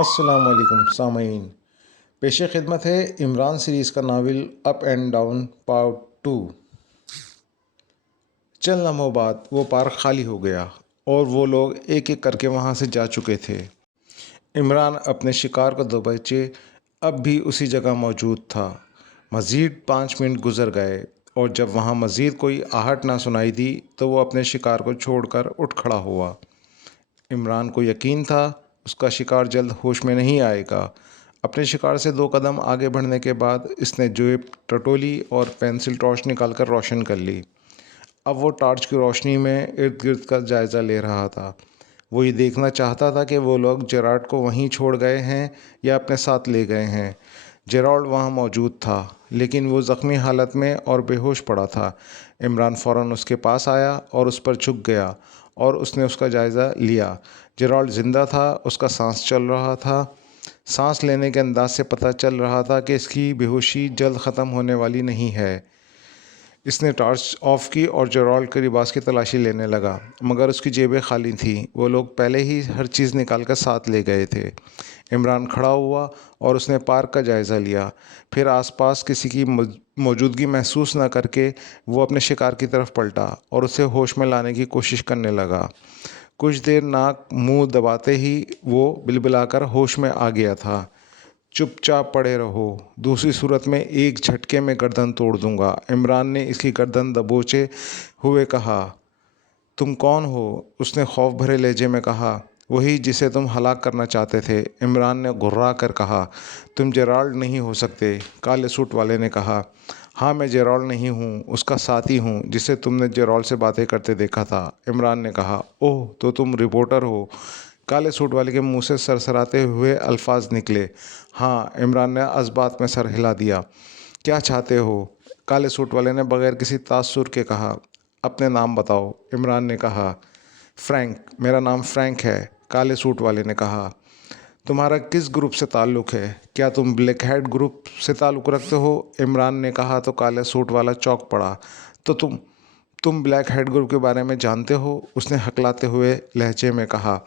अस्सलामुअलैकुम सामीन। पेश खिदमत है इमरान सीरीज़ का novel up and down part 2। चंद लम्हों बाद वो पार्क खाली हो गया और वो लोग एक एक करके वहाँ से जा चुके थे। इमरान अपने शिकार को दबोचे अब भी उसी जगह मौजूद था। मज़ीद 5 मिनट गुजर गए और जब वहाँ मज़ीद कोई आहट ना सुनाई दी तो वो अपने शिकार को छोड़कर उठ खड़ा हुआ। इमरान को यकीन था उसका शिकार जल्द होश में नहीं आएगा। अपने शिकार से 2 कदम आगे बढ़ने के बाद इसने जेब टटोली और पेंसिल टॉर्च निकालकर रोशन कर ली। अब वो टॉर्च की रोशनी में इर्द गिर्द का जायज़ा ले रहा था। वो ये देखना चाहता था कि वो लोग जेराल्ड को वहीं छोड़ गए हैं या अपने साथ ले गए हैं। जेराल्ड वहाँ मौजूद था लेकिन वो ज़ख्मी हालत में और बेहोश पड़ा था। इमरान फ़ौरन उसके पास आया और उस पर झुक गया और उसने उसका जायज़ा लिया। जेराल्ड ज़िंदा था, उसका सांस चल रहा था। सांस लेने के अंदाज से पता चल रहा था कि इसकी बेहोशी जल्द ख़त्म होने वाली नहीं है। इसने टॉर्च ऑफ की और जेराल्ड के लिबास की तलाशी लेने लगा, मगर उसकी जेबें खाली थीं। वो लोग पहले ही हर चीज़ निकाल कर साथ ले गए थे। इमरान खड़ा हुआ और उसने पार्क का जायज़ा लिया। फिर आसपास किसी की मौजूदगी महसूस न करके वो अपने शिकार की तरफ पलटा और उसे होश में लाने की कोशिश करने लगा। कुछ देर नाक मुंह दबाते ही वो बिलबिलाकर होश में आ गया था। चुपचाप पड़े रहो, दूसरी सूरत में एक झटके में गर्दन तोड़ दूंगा। इमरान ने इसकी गर्दन दबोचे हुए कहा। तुम कौन हो? उसने खौफ भरे लहजे में कहा। वही जिसे तुम हलाक करना चाहते थे। इमरान ने घुर्रा कर कहा। तुम जेराल्ड नहीं हो सकते, काले सूट वाले ने कहा। हाँ, मैं जेराल्ड नहीं हूँ, उसका साथी हूँ जिसे तुमने जेराल्ड से बातें करते देखा था। इमरान ने कहा। ओह, तो तुम रिपोर्टर हो? काले सूट वाले के मुंह से सरसराते हुए अल्फाज निकले। हाँ, इमरान ने असबात में सर हिला दिया। क्या चाहते हो? काले सूट वाले ने बगैर किसी तासुर के कहा। अपने नाम बताओ, इमरान ने कहा। फ्रैंक, मेरा नाम फ्रैंक है, काले सूट वाले ने कहा। तुम्हारा किस ग्रुप से ताल्लुक़ है? क्या तुम ब्लैक हेड ग्रुप से ताल्लुक़ रखते हो? इमरान ने कहा तो काले सूट वाला चौंक पड़ा। तो तुम ब्लैक हेड ग्रुप के बारे में जानते हो? उसने हकलाते हुए लहजे में कहा।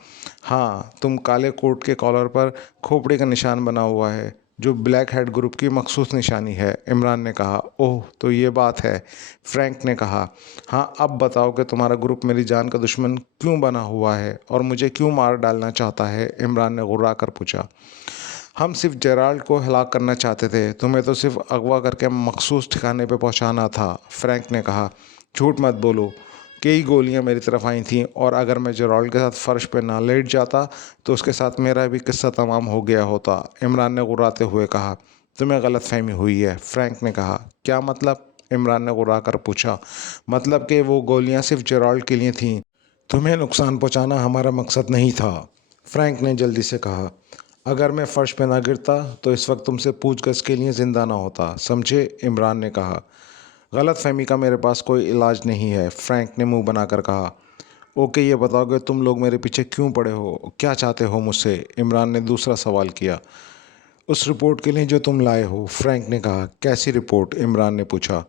हाँ, तुम काले कोट के कॉलर पर खोपड़ी का निशान बना हुआ है जो ब्लैक हेड ग्रुप की मखसूस निशानी है, इमरान ने कहा। ओह, तो ये बात है, फ्रैंक ने कहा। हाँ, अब बताओ कि तुम्हारा ग्रुप मेरी जान का दुश्मन क्यों बना हुआ है और मुझे क्यों मार डालना चाहता है? इमरान ने गुर्रा कर पूछा। हम सिर्फ जेराल्ड को हलाक करना चाहते थे, तुम्हें तो सिर्फ अगवा करके मखसूस ठिकाने पर पहुंचाना था, फ्रैंक ने कहा। झूठ मत बोलो, कई गोलियां मेरी तरफ आई थीं और अगर मैं जेराल्ड के साथ फर्श पर ना लेट जाता तो उसके साथ मेरा भी किस्सा तमाम हो गया होता, इमरान ने गुर्राते हुए कहा। तुम्हें गलतफहमी हुई है, फ्रैंक ने कहा। क्या मतलब? इमरान ने गुर्रा कर पूछा। मतलब कि वो गोलियां सिर्फ जेराल्ड के लिए थीं, तुम्हें नुकसान पहुंचाना हमारा मकसद नहीं था, फ्रैंक ने जल्दी से कहा। अगर मैं फ़र्श पे ना गिरता तो इस वक्त तुमसे पूछगछ के लिए ज़िंदा ना होता, समझे? इमरान ने कहा। गलत फहमी का मेरे पास कोई इलाज नहीं है, फ्रैंक ने मुंह बनाकर कहा। ओके, ये बताओगे तुम लोग मेरे पीछे क्यों पड़े हो? क्या चाहते हो मुझसे? इमरान ने दूसरा सवाल किया। उस रिपोर्ट के लिए जो तुम लाए हो, फ्रैंक ने कहा। कैसी रिपोर्ट? इमरान ने पूछा।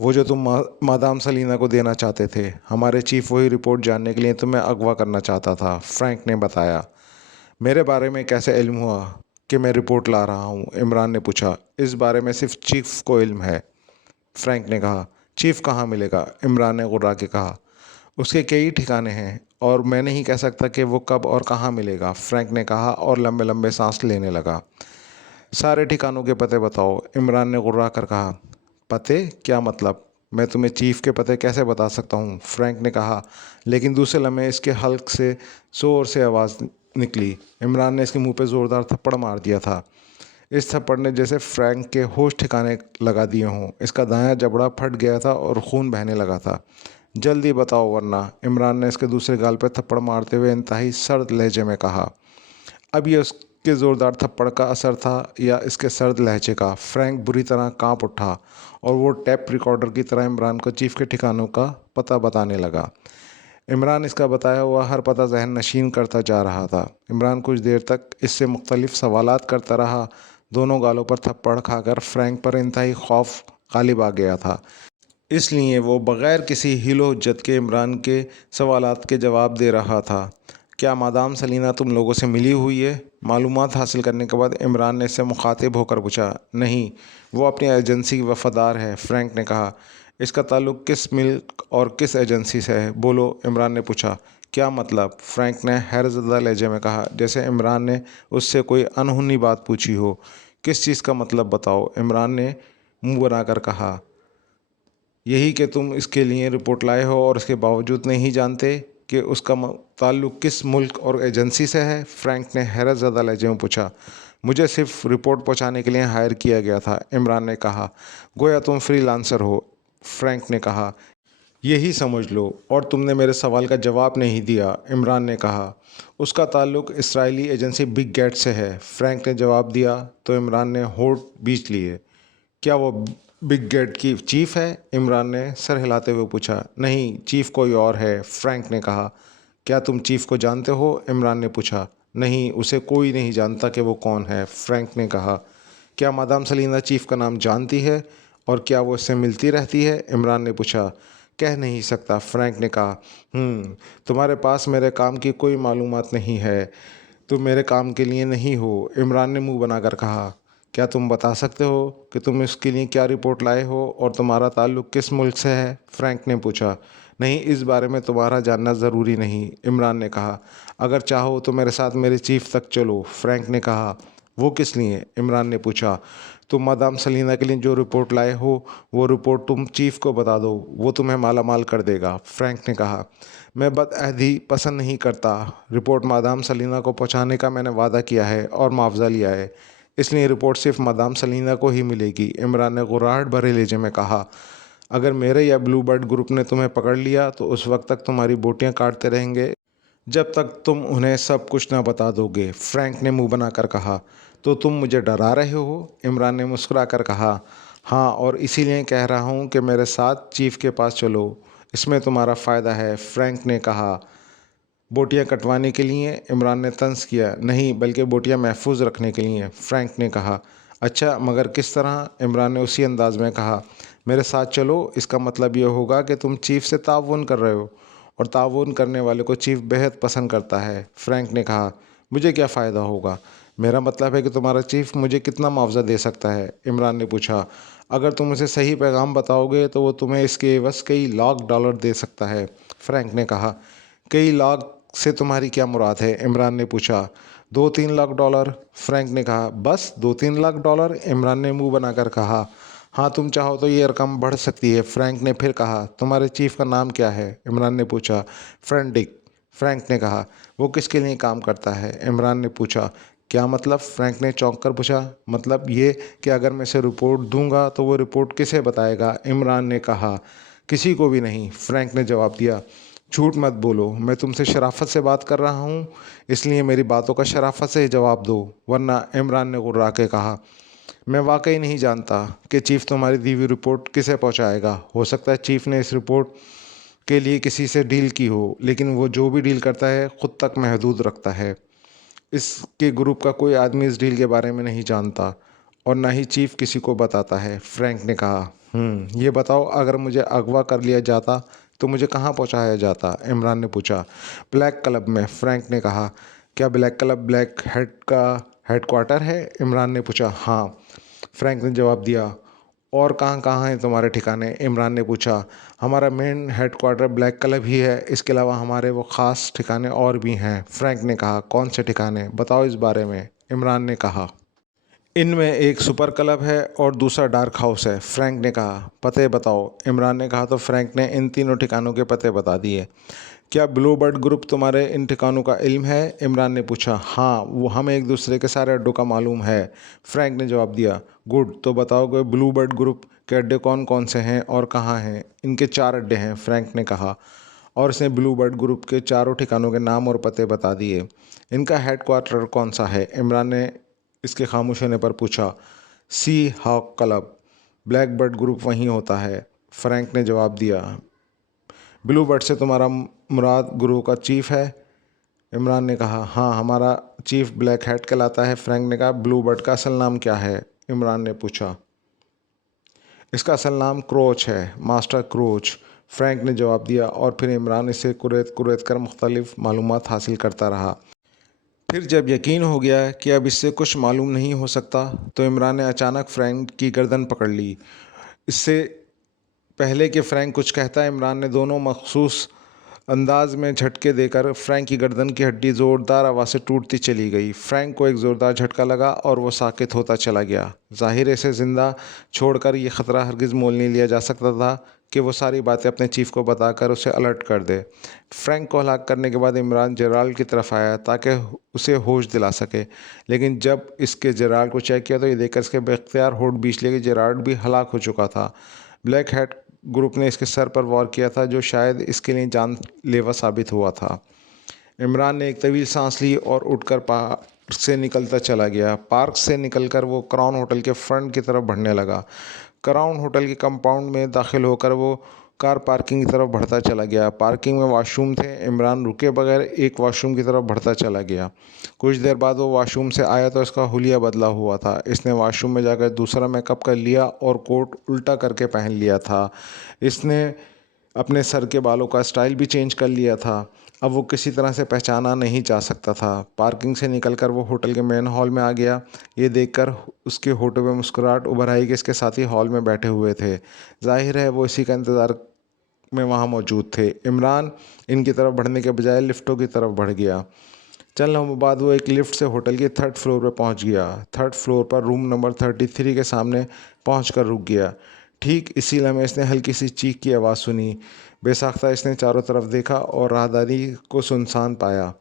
वो जो तुम मादाम सलीना को देना चाहते थे। हमारे चीफ वही रिपोर्ट जानने के लिए तुम्हें अगवा करना चाहता था, फ्रैंक ने बताया। मेरे बारे में कैसे इल्म हुआ कि मैं रिपोर्ट ला रहा हूँ? इमरान ने पूछा। इस बारे में सिर्फ चीफ को इल्म है, फ्रैंक ने कहा। चीफ कहाँ मिलेगा? इमरान ने गुर्रा के कहा। उसके कई ठिकाने हैं और मैं नहीं कह सकता कि वो कब और कहाँ मिलेगा, फ्रैंक ने कहा और लंबे लंबे सांस लेने लगा। सारे ठिकानों के पते बताओ, इमरान ने गुर्रा कर कहा। पते? क्या मतलब? मैं तुम्हें चीफ के पते कैसे बता सकता हूँ, फ्रैंक ने कहा। लेकिन दूसरे लम्हे इसके हल्क से ज़ोर से आवाज़ निकली। इमरान ने इसके मुंह पे ज़ोरदार थप्पड़ मार दिया था। इस थप्पड़ ने जैसे फ्रैंक के होश ठिकाने लगा दिए हों। इसका दायां जबड़ा फट गया था और खून बहने लगा था। जल्दी बताओ वरना, इमरान ने इसके दूसरे गाल पर थप्पड़ मारते हुए इंतहाई सर्द लहजे में कहा। अब यह उसके ज़ोरदार थप्पड़ का असर था या इसके सर्द लहजे का? फ्रैंक बुरी तरह कांप उठा और वो टेप रिकॉर्डर की तरह इमरान को चीफ के ठिकानों का पता बताने लगा। इमरान इसका बताया हुआ हर पता जहन नशीन करता जा रहा था। इमरान कुछ देर तक इससे मुख्तलिफ सवालात करता रहा। दोनों गालों पर थप्पड़ खाकर फ्रैंक पर इंतहाई खौफ गालिब आ गया था। इसलिए वो बग़ैर किसी हीलो हुज्जत के इमरान के सवालात के जवाब दे रहा था। क्या मादाम सलीना तुम लोगों से मिली हुई है? मालूमात हासिल करने के बाद इमरान ने इससे मुखातिब होकर पूछा। नहीं, वो अपनी एजेंसी की वफादार है, फ्रैंक ने कहा। इसका ताल्लुक किस मिल्क और किस एजेंसी से है, बोलो, इमरान ने पूछा। क्या मतलब? फ्रैंक ने हैरतज़दा लहजे में कहा, जैसे इमरान ने उससे कोई अनहोनी बात पूछी हो। किस चीज़ का मतलब बताओ, इमरान ने मुंह बनाकर कहा। यही कि तुम इसके लिए रिपोर्ट लाए हो और इसके बावजूद नहीं जानते कि उसका ताल्लुक किस मुल्क और एजेंसी से है, फ्रैंक ने हैरत ज़दा लहजे में पूछा। मुझे सिर्फ रिपोर्ट पहुंचाने के लिए हायर किया गया था, इमरान ने कहा। गोया तुम फ्रीलांसर हो, फ्रैंक ने कहा। यही समझ लो, और तुमने मेरे सवाल का जवाब नहीं दिया, इमरान ने कहा। उसका ताल्लुक इसराइली एजेंसी बिग गेट से है, फ्रैंक ने जवाब दिया तो इमरान ने होंठ बींच लिए। क्या वो बिग गेट की चीफ है? इमरान ने सर हिलाते हुए पूछा। नहीं, चीफ कोई और है, फ्रैंक ने कहा। क्या तुम चीफ को जानते हो? इमरान ने पूछा। नहीं, उसे कोई नहीं जानता कि वो कौन है, फ्रैंक ने कहा। क्या मादाम सलीना चीफ का नाम जानती है और क्या वो इससे मिलती रहती है? इमरान ने पूछा। कह नहीं सकता, फ्रैंक ने कहा। तुम्हारे पास मेरे काम की कोई मालूमात नहीं है, तुम मेरे काम के लिए नहीं हो, इमरान ने मुंह बनाकर कहा। क्या तुम बता सकते हो कि तुम इसके लिए क्या रिपोर्ट लाए हो और तुम्हारा ताल्लुक किस मुल्क से है? फ्रैंक ने पूछा। नहीं, इस बारे में तुम्हारा जानना ज़रूरी नहीं, इमरान ने कहा। अगर चाहो तो मेरे साथ मेरे चीफ तक चलो, फ्रैंक ने कहा। वो किस लिए? इमरान ने पूछा। तुम मादाम सलीना के लिए जो रिपोर्ट लाए हो वो रिपोर्ट तुम चीफ को बता दो, वो तुम्हें माला माल कर देगा, फ्रैंक ने कहा। मैं बदअहदी पसंद नहीं करता। रिपोर्ट मादाम सलीना को पहुंचाने का मैंने वादा किया है और मुआवजा लिया है, इसलिए रिपोर्ट सिर्फ मादाम सलीना को ही मिलेगी, इमरान ने गुर्राहट भरे लहजे में कहा। अगर मेरे या ब्लू बर्ड ग्रुप ने तुम्हें पकड़ लिया तो उस वक्त तक तुम्हारी बोटियां काटते रहेंगे जब तक तुम उन्हें सब कुछ ना बता दोगे, फ्रैंक ने मुंह बनाकर कहा। तो तुम मुझे डरा रहे हो? इमरान ने मुस्कुराकर कहा। हाँ, और इसीलिए कह रहा हूँ कि मेरे साथ चीफ के पास चलो, इसमें तुम्हारा फ़ायदा है, फ्रैंक ने कहा। बोटियां कटवाने के लिए? इमरान ने तंज किया। नहीं, बल्कि बोटियां महफूज रखने के लिए, फ्रैंक ने कहा। अच्छा, मगर किस तरह? इमरान ने उसी अंदाज में कहा। मेरे साथ चलो, इसका मतलब यह होगा कि तुम चीफ से ताउन कर रहे हो और ताउन करने वाले को चीफ बेहद पसंद करता है, फ्रैंक ने कहा। मुझे क्या फ़ायदा होगा? मेरा मतलब है कि तुम्हारा चीफ मुझे कितना मुआवजा दे सकता है, इमरान ने पूछा। अगर तुम उसे सही पैगाम बताओगे तो वो तुम्हें इसके एवज कई लाख डॉलर दे सकता है, फ्रैंक ने कहा। कई लाख से तुम्हारी क्या मुराद है? इमरान ने पूछा। 2-3 लाख डॉलर, फ्रैंक ने कहा। बस 2-3 लाख डॉलर, इमरान ने मुंह बनाकर कहा। हाँ, तुम चाहो तो ये रकम बढ़ सकती है, फ्रैंक ने फिर कहा। तुम्हारे चीफ का नाम क्या है? इमरान ने पूछा। फ्रेंडिक, फ्रैंक ने कहा। वो किसके लिए काम करता है? इमरान ने पूछा। क्या मतलब? फ्रैंक ने चौंक कर पूछा। मतलब ये कि अगर मैं इसे रिपोर्ट दूंगा तो वो रिपोर्ट किसे बताएगा? इमरान ने कहा। किसी को भी नहीं, फ्रैंक ने जवाब दिया। झूठ मत बोलो, मैं तुमसे शराफत से बात कर रहा हूँ, इसलिए मेरी बातों का शराफत से जवाब दो, वरना, इमरान ने गुर्रा के कहा। मैं वाकई नहीं जानता कि चीफ़ तुम्हारी दी हुई रिपोर्ट किसे पहुँचाएगा। हो सकता है चीफ़ ने इस रिपोर्ट के लिए किसी से डील की हो, लेकिन वो जो भी डील करता है ख़ुद तक महदूद रखता है। इसके ग्रुप का कोई आदमी इस डील के बारे में नहीं जानता और ना ही चीफ किसी को बताता है, फ्रैंक ने कहा। ये बताओ, अगर मुझे अगवा कर लिया जाता तो मुझे कहाँ पहुँचाया जाता? इमरान ने पूछा। ब्लैक क्लब में, फ्रैंक ने कहा। क्या ब्लैक क्लब ब्लैक हेड का हेडक्वार्टर है? इमरान ने पूछा। हाँ, फ्रैंक ने जवाब दिया। और कहाँ कहाँ हैं तुम्हारे ठिकाने? इमरान ने पूछा। हमारा मेन हेडक्वार्टर ब्लैक क्लब ही है, इसके अलावा हमारे वो ख़ास ठिकाने और भी हैं, फ्रैंक ने कहा। कौन से ठिकाने, बताओ इस बारे में, इमरान ने कहा। इनमें एक सुपर क्लब है और दूसरा डार्क हाउस है, फ्रैंक ने कहा। पते बताओ, इमरान ने कहा। तो फ्रैंक ने इन तीनों ठिकानों के पते बता दिए। क्या ब्लू बर्ड ग्रुप तुम्हारे इन ठिकानों का इल्म है? इमरान ने पूछा। हाँ, वो हमें एक दूसरे के सारे अड्डों का मालूम है, फ्रैंक ने जवाब दिया। गुड, तो बताओ कि ब्लू बर्ड ग्रुप के अड्डे कौन कौन से हैं और कहाँ हैं? इनके 4 अड्डे हैं, फ्रैंक ने कहा, और उसने ब्लू बर्ड ग्रुप के चारों ठिकानों के नाम और पते बता दिए। इनका हेडक्वार्टर कौन सा है? इमरान ने इसके खामोश होने पर पूछा। Sea hawk club, black bird group वहीं होता है, फ्रैंक ने जवाब दिया। ब्लू बर्ड से तुम्हारा मुराद गुरु का चीफ है? इमरान ने कहा। हाँ, हमारा चीफ ब्लैक हैट कहलाता है, फ्रैंक ने कहा। ब्लू बर्ड का असल नाम क्या है? इमरान ने पूछा। इसका असल नाम क्रोच है, मास्टर क्रोच, फ्रैंक ने जवाब दिया और फिर इमरान इसे कुरेद कुरेद कर मुख्तलिफ मालूमात हासिल करता रहा। फिर जब यकीन हो गया कि अब इससे कुछ मालूम नहीं हो सकता तो इमरान ने अचानक फ्रैंक की गर्दन पकड़ ली। इससे पहले कि फ्रैंक कुछ कहता, इमरान ने दोनों मखसूस अंदाज में झटके देकर फ्रैंक की गर्दन की हड्डी ज़ोरदार आवाज़ से टूटती चली गई। फ्रैंक को एक ज़ोरदार झटका लगा और वो साकित होता चला गया। ज़ाहिर इसे ज़िंदा छोड़कर ये ख़तरा हरगिज़ मोल नहीं लिया जा सकता था कि वो सारी बातें अपने चीफ को बताकर उसे अलर्ट कर दे। फ्रैंक को हलाक करने के बाद इमरान जेराल्ड की तरफ आया ताकि उसे होश दिला सके, लेकिन जब इसके जेराल्ड को चेक किया तो ये देखकर इसके बेख्तियार होठ बीच लिए कि जेराल्ड भी हलाक हो चुका था। ब्लैक हैट ग्रुप ने इसके सर पर वार किया था, जो शायद इसके लिए जानलेवा साबित हुआ था। इमरान ने एक तवील सांस ली और उठकर पार्क से निकलता चला गया। पार्क से निकलकर वो क्राउन होटल के फ्रंट की तरफ बढ़ने लगा। क्राउन होटल के कंपाउंड में दाखिल होकर वो कार पार्किंग की तरफ बढ़ता चला गया। पार्किंग में वॉशरूम थे। इमरान रुके बगैर एक वॉशरूम की तरफ बढ़ता चला गया। कुछ देर बाद वो वॉशरूम से आया तो इसका हुलिया बदला हुआ था। इसने वॉशरूम में जाकर दूसरा मेकअप कर लिया और कोट उल्टा करके पहन लिया था। इसने अपने सर के बालों का स्टाइल भी चेंज कर लिया था। अब वो किसी तरह से पहचाना नहीं जा सकता था। पार्किंग से निकलकर वो होटल के मेन हॉल में आ गया। ये देखकर उसके होठों में मुस्कुराहट उभर आई कि इसके साथी हॉल में बैठे हुए थे। जाहिर है वो इसी का इंतज़ार में वहाँ मौजूद थे। इमरान इनकी तरफ बढ़ने के बजाय लिफ्टों की तरफ बढ़ गया। चंद लम्हों बाद वो एक लिफ्ट से होटल के 3rd फ्लोर पर पहुँच गया। 3rd फ्लोर पर रूम नंबर 33 के सामने पहुँच रुक गया। ठीक इसी लम्हे इसने हल्की सी चीख की आवाज़ सुनी। बेसाख्ता इसने चारों तरफ देखा और राहदारी को सुनसान पाया।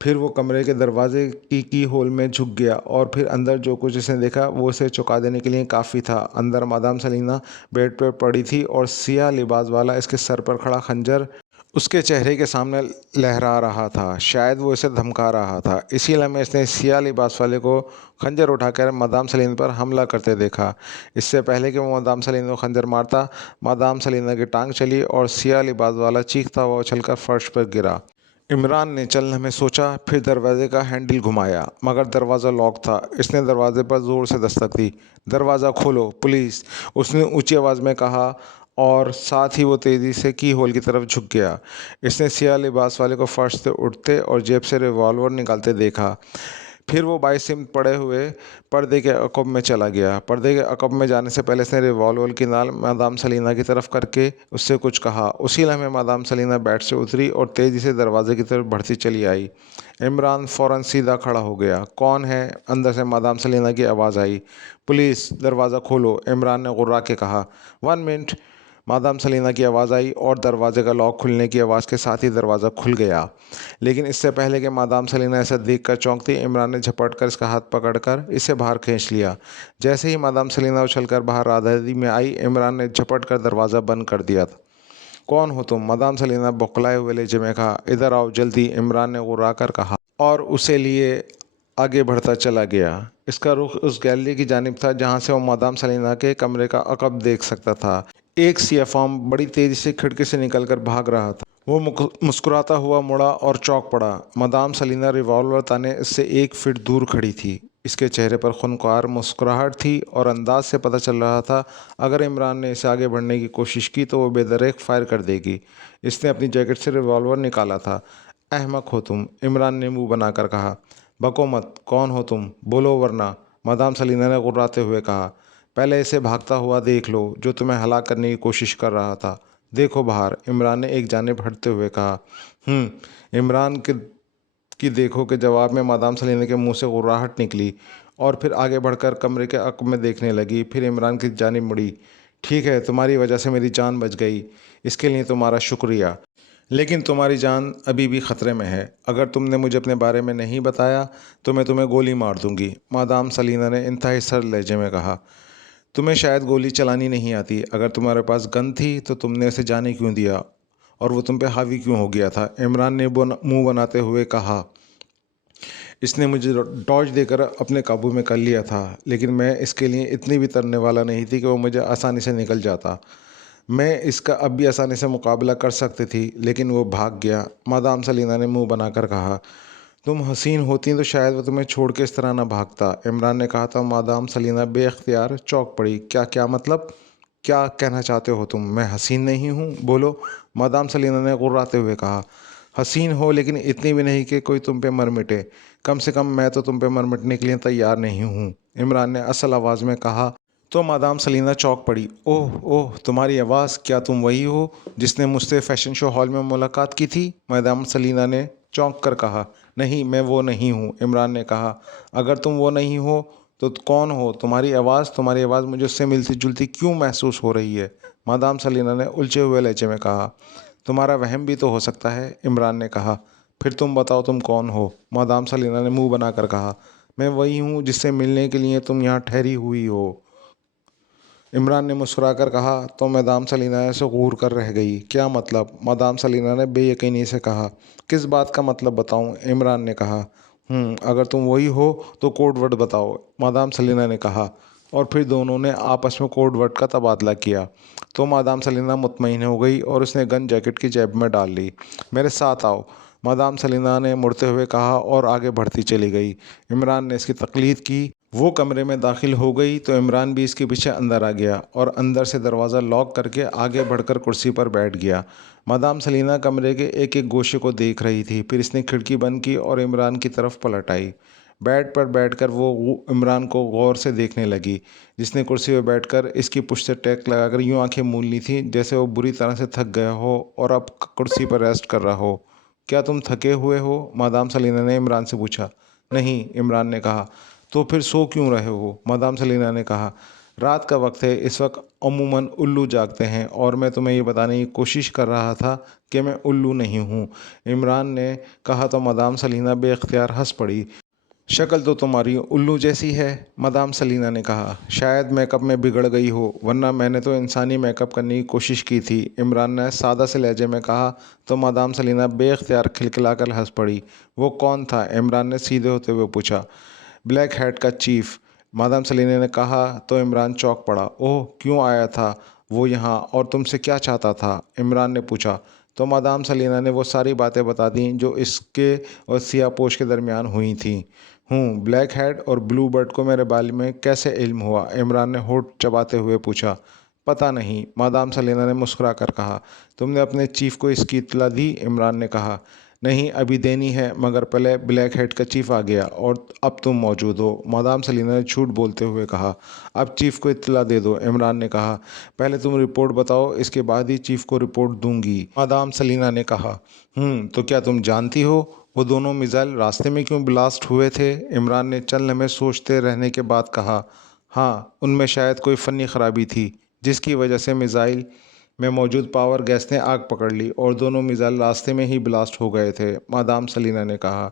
फिर वो कमरे के दरवाजे की होल में झुक गया और फिर अंदर जो कुछ इसने देखा वो उसे चौंका देने के लिए काफ़ी था। अंदर मादाम सलीना बेड पर पड़ी थी और सियाह लिबास वाला इसके सर पर खड़ा खंजर उसके चेहरे के सामने लहरा रहा था। शायद वो इसे धमका रहा था। इसी लम्हे इसने सियाह लिबास वाले को खंजर उठाकर मादाम सलीना पर हमला करते देखा। इससे पहले कि वो मादाम सलीना को खंजर मारता, मादाम सलीना की टांग चली और सियाह लिबास वाला चीखता हुआ उछलकर फर्श पर गिरा। इमरान ने चंद लम्हे सोचा, फिर दरवाजे का हैंडल घुमाया, मगर दरवाज़ा लॉक था। इसने दरवाजे पर ज़ोर से दस्तक दी। दरवाज़ा खोलो, पुलिस, उसने ऊंची आवाज़ में कहा और साथ ही वो तेज़ी से की होल की तरफ झुक गया। इसने सियाह लिबास वाले को फर्श से उठते और जेब से रिवॉल्वर निकालते देखा। फिर वो बाइसिम पड़े हुए पर्दे के अकब में चला गया। पर्दे के अकब में जाने से पहले इसने रिवॉल्वर की नाल मादाम सलीना की तरफ करके उससे कुछ कहा। उसी लम्हे मादाम सलीना बेड से उतरी और तेज़ी से दरवाजे की तरफ बढ़ती चली आई। इमरान फ़ौरन सीधा खड़ा हो गया। कौन है? अंदर से मादाम सलीना की आवाज़ आई। पुलिस, दरवाज़ा खोलो, इमरान ने गुर्रा के कहा। 1 मिनट, मादाम सलीना की आवाज़ आई और दरवाजे का लॉक खुलने की आवाज़ के साथ ही दरवाज़ा खुल गया। लेकिन इससे पहले कि मादाम सलीना ऐसा देखकर चौंकती, इमरान ने झपट कर इसका हाथ पकड़कर इसे बाहर खींच लिया। जैसे ही मादाम सलीना उछलकर बाहर राहदारी में आई, इमरान ने झपट कर दरवाज़ा बंद कर दिया। कौन हो तुम? मादाम सलीना बौखलाए हुए लहजे में कहा। इधर आओ जल्दी, इमरान ने गुर्रा कर कहा और उसे लिए आगे बढ़ता चला गया। इसका रुख उस गैलरी की जानिब था जहाँ से वो मादाम सलीना के कमरे का अकब देख सकता था। एक सियाह फॉर्म बड़ी तेज़ी से खिड़की से निकलकर भाग रहा था। वो मुस्कुराता हुआ मुड़ा और चौंक पड़ा। मादाम सलीना रिवॉल्वर ताने इससे 1 फीट दूर खड़ी थी। इसके चेहरे पर खुनख्वार मुस्कुराहट थी और अंदाज से पता चल रहा था अगर इमरान ने इसे आगे बढ़ने की कोशिश की तो वो बेदरेक फायर कर देगी। इसने अपनी जैकेट से रिवॉल्वर निकाला था। अहमक हो तुम, इमरान ने मुंह बनाकर कहा। बको मत, कौन हो तुम? बोलो वरना, मादाम सलीना ने गुर्राते हुए कहा। पहले इसे भागता हुआ देख लो जो तुम्हें हलाक करने की कोशिश कर रहा था। देखो बाहर, इमरान ने एक जानिब हटते हुए कहा। इमरान की देखो के जवाब में मादाम सलीना के मुंह से गुर्राहट निकली और फिर आगे बढ़कर कमरे के अक्ब में देखने लगी। फिर इमरान की जानिब मुड़ी। ठीक है, तुम्हारी वजह से मेरी जान बच गई, इसके लिए तुम्हारा शुक्रिया, लेकिन तुम्हारी जान अभी भी ख़तरे में है। अगर तुमने मुझे अपने बारे में नहीं बताया तो मैं तुम्हें गोली मार दूंगी, मादाम सलीना ने इंतहाई सर्द लहजे में कहा। तुम्हें शायद गोली चलानी नहीं आती। अगर तुम्हारे पास गन थी तो तुमने उसे जाने क्यों दिया और वो तुम पे हावी क्यों हो गया था? इमरान ने मुंह बनाते हुए कहा। इसने मुझे डॉज देकर अपने काबू में कर लिया था, लेकिन मैं इसके लिए इतनी भी तरने वाला नहीं थी कि वो मुझे आसानी से निकल जाता। मैं इसका अब भी आसानी से मुकाबला कर सकती थी, लेकिन वो भाग गया, मादाम सलीना ने मुंह बनाकर कहा। तुम हसीन होती तो शायद वो तुम्हें छोड़ के इस तरह ना भागता, इमरान ने कहा था। मादाम सलीना बेख्तियार चौंक पड़ी। क्या क्या मतलब? क्या कहना चाहते हो तुम? मैं हसीन नहीं हूँ? बोलो, मादाम सलीना ने गुर्राते हुए कहा। हसीन हो, लेकिन इतनी भी नहीं कि कोई तुम पे मर मिटे। कम से कम मैं तो तुम पे मर मिटने के लिए तैयार नहीं हूँ, इमरान ने असल आवाज़ में कहा। तो मादाम सलीना चौंक पड़ी। ओह ओह, तुम्हारी आवाज़! क्या तुम वही हो जिसने मुझसे फैशन शो हॉल में मुलाकात की थी? मादाम सलीना ने चौंक कर कहा। नहीं, मैं वो नहीं हूँ, इमरान ने कहा। अगर तुम वो नहीं हो तो कौन हो? तुम्हारी आवाज़ मुझे उससे मिलती जुलती क्यों महसूस हो रही है? मादाम सलीना ने उलझे हुए लहजे में कहा। तुम्हारा वहम भी तो हो सकता है, इमरान ने कहा। फिर तुम बताओ, तुम कौन हो? मादाम सलीना ने मुंह बनाकर कहा। मैं वही हूँ जिससे मिलने के लिए तुम यहाँ ठहरी हुई हो, इमरान ने मुस्कुराकर कहा। तो मादाम सलीना ऐसे घूर कर रह गई। क्या मतलब? मादाम सलीना ने बेयकीनी से कहा। किस बात का मतलब बताऊं? इमरान ने कहा। अगर तुम वही हो तो कोड वर्ड बताओ, मादाम सलीना ने कहा। और फिर दोनों ने आपस में कोड वर्ड का तबादला किया। तो मादाम सलीना मुतमईन हो गई और उसने गन जैकेट की जेब में डाल ली। मेरे साथ आओ, मादाम सलीना ने मुड़ते हुए कहा और आगे बढ़ती चली गई। इमरान ने इसकी तकलीद की। वो कमरे में दाखिल हो गई तो इमरान भी इसके पीछे अंदर आ गया और अंदर से दरवाज़ा लॉक करके आगे बढ़कर कुर्सी पर बैठ गया। मादाम सलीना कमरे के एक एक गोशे को देख रही थी। फिर इसने खिड़की बंद की और इमरान की तरफ पलट आई। बेड पर बैठकर वो इमरान को गौर से देखने लगी, जिसने कुर्सी पर बैठकर इसकी पुश्त से टैक लगाकर यूं आंखें मूंद ली थी जैसे वो बुरी तरह से थक गया हो और अब कुर्सी पर रेस्ट कर रहा हो। क्या तुम थके हुए हो? मादाम सलीना ने इमरान से पूछा। नहीं, इमरान ने कहा। तो फिर सो क्यों रहे हो? मादाम सलीना ने कहा। रात का वक्त है, इस वक्त अमूमन उल्लू जागते हैं और मैं तुम्हें ये बताने की कोशिश कर रहा था कि मैं उल्लू नहीं हूँ, इमरान ने कहा। तो मादाम सलीना बेख्तियार हंस पड़ी। शक्ल तो तुम्हारी उल्लू जैसी है, मादाम सलीना ने कहा। शायद मेकअप में बिगड़ गई हो, वरना मैंने तो इंसानी मेकअप करने की कोशिश की थी, इमरान ने सादा से लहजे में कहा। तो मादाम सलीना बेख्तियार खिलखिलाकर हंस पड़ी। वो कौन था? इमरान ने सीधे होते हुए पूछा। ब्लैक हैट का चीफ, मादाम सलीना ने कहा। तो इमरान चौंक पड़ा। ओह, क्यों आया था वो यहाँ और तुमसे क्या चाहता था? इमरान ने पूछा। तो मादाम सलीना ने वो सारी बातें बता दी जो इसके और सियापोश के दरमियान हुई थी। ब्लैक हेड और ब्लू बर्ड को मेरे बारे में कैसे इल्म हुआ? इमरान ने होठ चबाते हुए पूछा। पता नहीं, मादाम सलीना ने मुस्कुरा कर कहा। तुमने अपने चीफ को इसकी इत्तला दी? इमरान ने कहा। नहीं, अभी देनी है, मगर पहले ब्लैक हेड का चीफ आ गया और अब तुम मौजूद हो, मादाम सलीना ने झूठ बोलते हुए कहा। अब चीफ को इत्तला दे दो, इमरान ने कहा। पहले तुम रिपोर्ट बताओ, इसके बाद ही चीफ को रिपोर्ट दूंगी, मादाम सलीना ने कहा। तो क्या तुम जानती हो वो दोनों मिसाइल रास्ते में क्यों ब्लास्ट हुए थे? इमरान ने चंद लम्हे सोचते रहने के बाद कहा। हाँ, उनमें शायद कोई फ़नी ख़राबी थी जिसकी वजह से मिसाइल में मौजूद पावर गैस ने आग पकड़ ली और दोनों मिसाइल रास्ते में ही ब्लास्ट हो गए थे, मादाम सलीना ने कहा।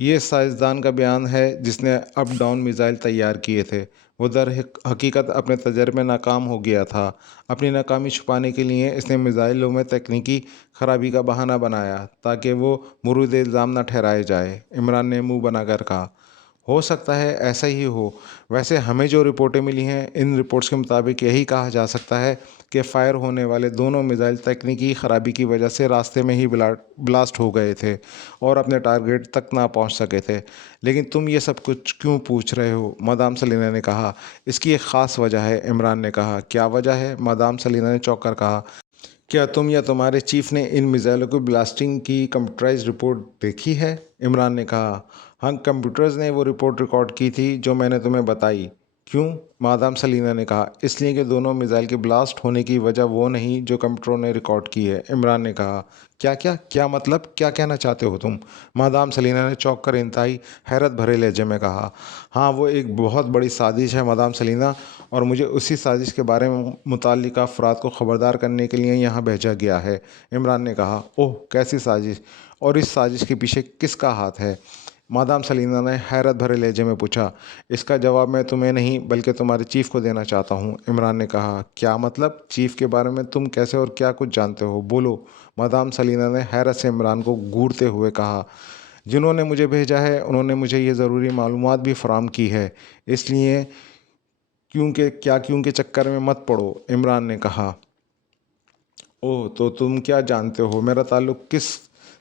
ये साइंसदान का बयान है जिसने अप डाउन मिसाइल तैयार किए थे। वो दर हकीकत अपने तजर्बे में नाकाम हो गया था। अपनी नाकामी छुपाने के लिए इसने मिसाइलों में तकनीकी खराबी का बहाना बनाया ताकि वो मुरूद इल्ज़ाम न ठहराए जाए, इमरान ने मुंह बनाकर कहा। हो सकता है ऐसा ही हो। वैसे हमें जो रिपोर्टें मिली हैं, इन रिपोर्ट्स के मुताबिक यही कहा जा सकता है कि फ़ायर होने वाले दोनों मिसाइल तकनीकी ख़राबी की वजह से रास्ते में ही ब्लास्ट हो गए थे और अपने टारगेट तक ना पहुंच सके थे। लेकिन तुम ये सब कुछ क्यों पूछ रहे हो? मादाम सलीना ने कहा। इसकी एक ख़ास वजह है, इमरान ने कहा। क्या वजह है? मादाम सलीना ने चौंक कर कहा। क्या तुम या तुम्हारे चीफ ने इन मिसाइलों की ब्लास्टिंग की कंप्यूटराइज्ड रिपोर्ट देखी है? इमरान ने कहा। हाँ, कंप्यूटर्स ने वो रिपोर्ट रिकॉर्ड की थी जो मैंने तुम्हें बताई। क्यों? मादाम सलीना ने कहा। इसलिए कि दोनों मिसाइल के ब्लास्ट होने की वजह वो नहीं जो कंप्यूटरों ने रिकॉर्ड की है, इमरान ने कहा। क्या क्या क्या मतलब? क्या कहना चाहते हो तुम? मादाम सलीना ने चौंक कर इंतहाई हैरत भरे लहजे में कहा। हाँ, वो एक बहुत बड़ी साजिश है मादाम सलीना, और मुझे उसी साजिश के बारे में मुतल्लिका अफराद को ख़बरदार करने के लिए यहाँ भेजा गया है, इमरान ने कहा। ओह, कैसी साजिश? और इस साजिश के पीछे किसका हाथ है? मादाम सलीना ने हैरत भरे लहजे में पूछा। इसका जवाब मैं तुम्हें नहीं बल्कि तुम्हारे चीफ को देना चाहता हूँ, इमरान ने कहा। क्या मतलब? चीफ के बारे में तुम कैसे और क्या कुछ जानते हो? बोलो, मादाम सलीना ने हैरत से इमरान को घूरते हुए कहा। जिन्होंने मुझे भेजा है उन्होंने मुझे ये ज़रूरी मालूमात भी फराहम की है, इसलिए क्यों के चक्कर में मत पड़ो, इमरान ने कहा। ओह, तो तुम क्या जानते हो? मेरा ताल्लुक़ किस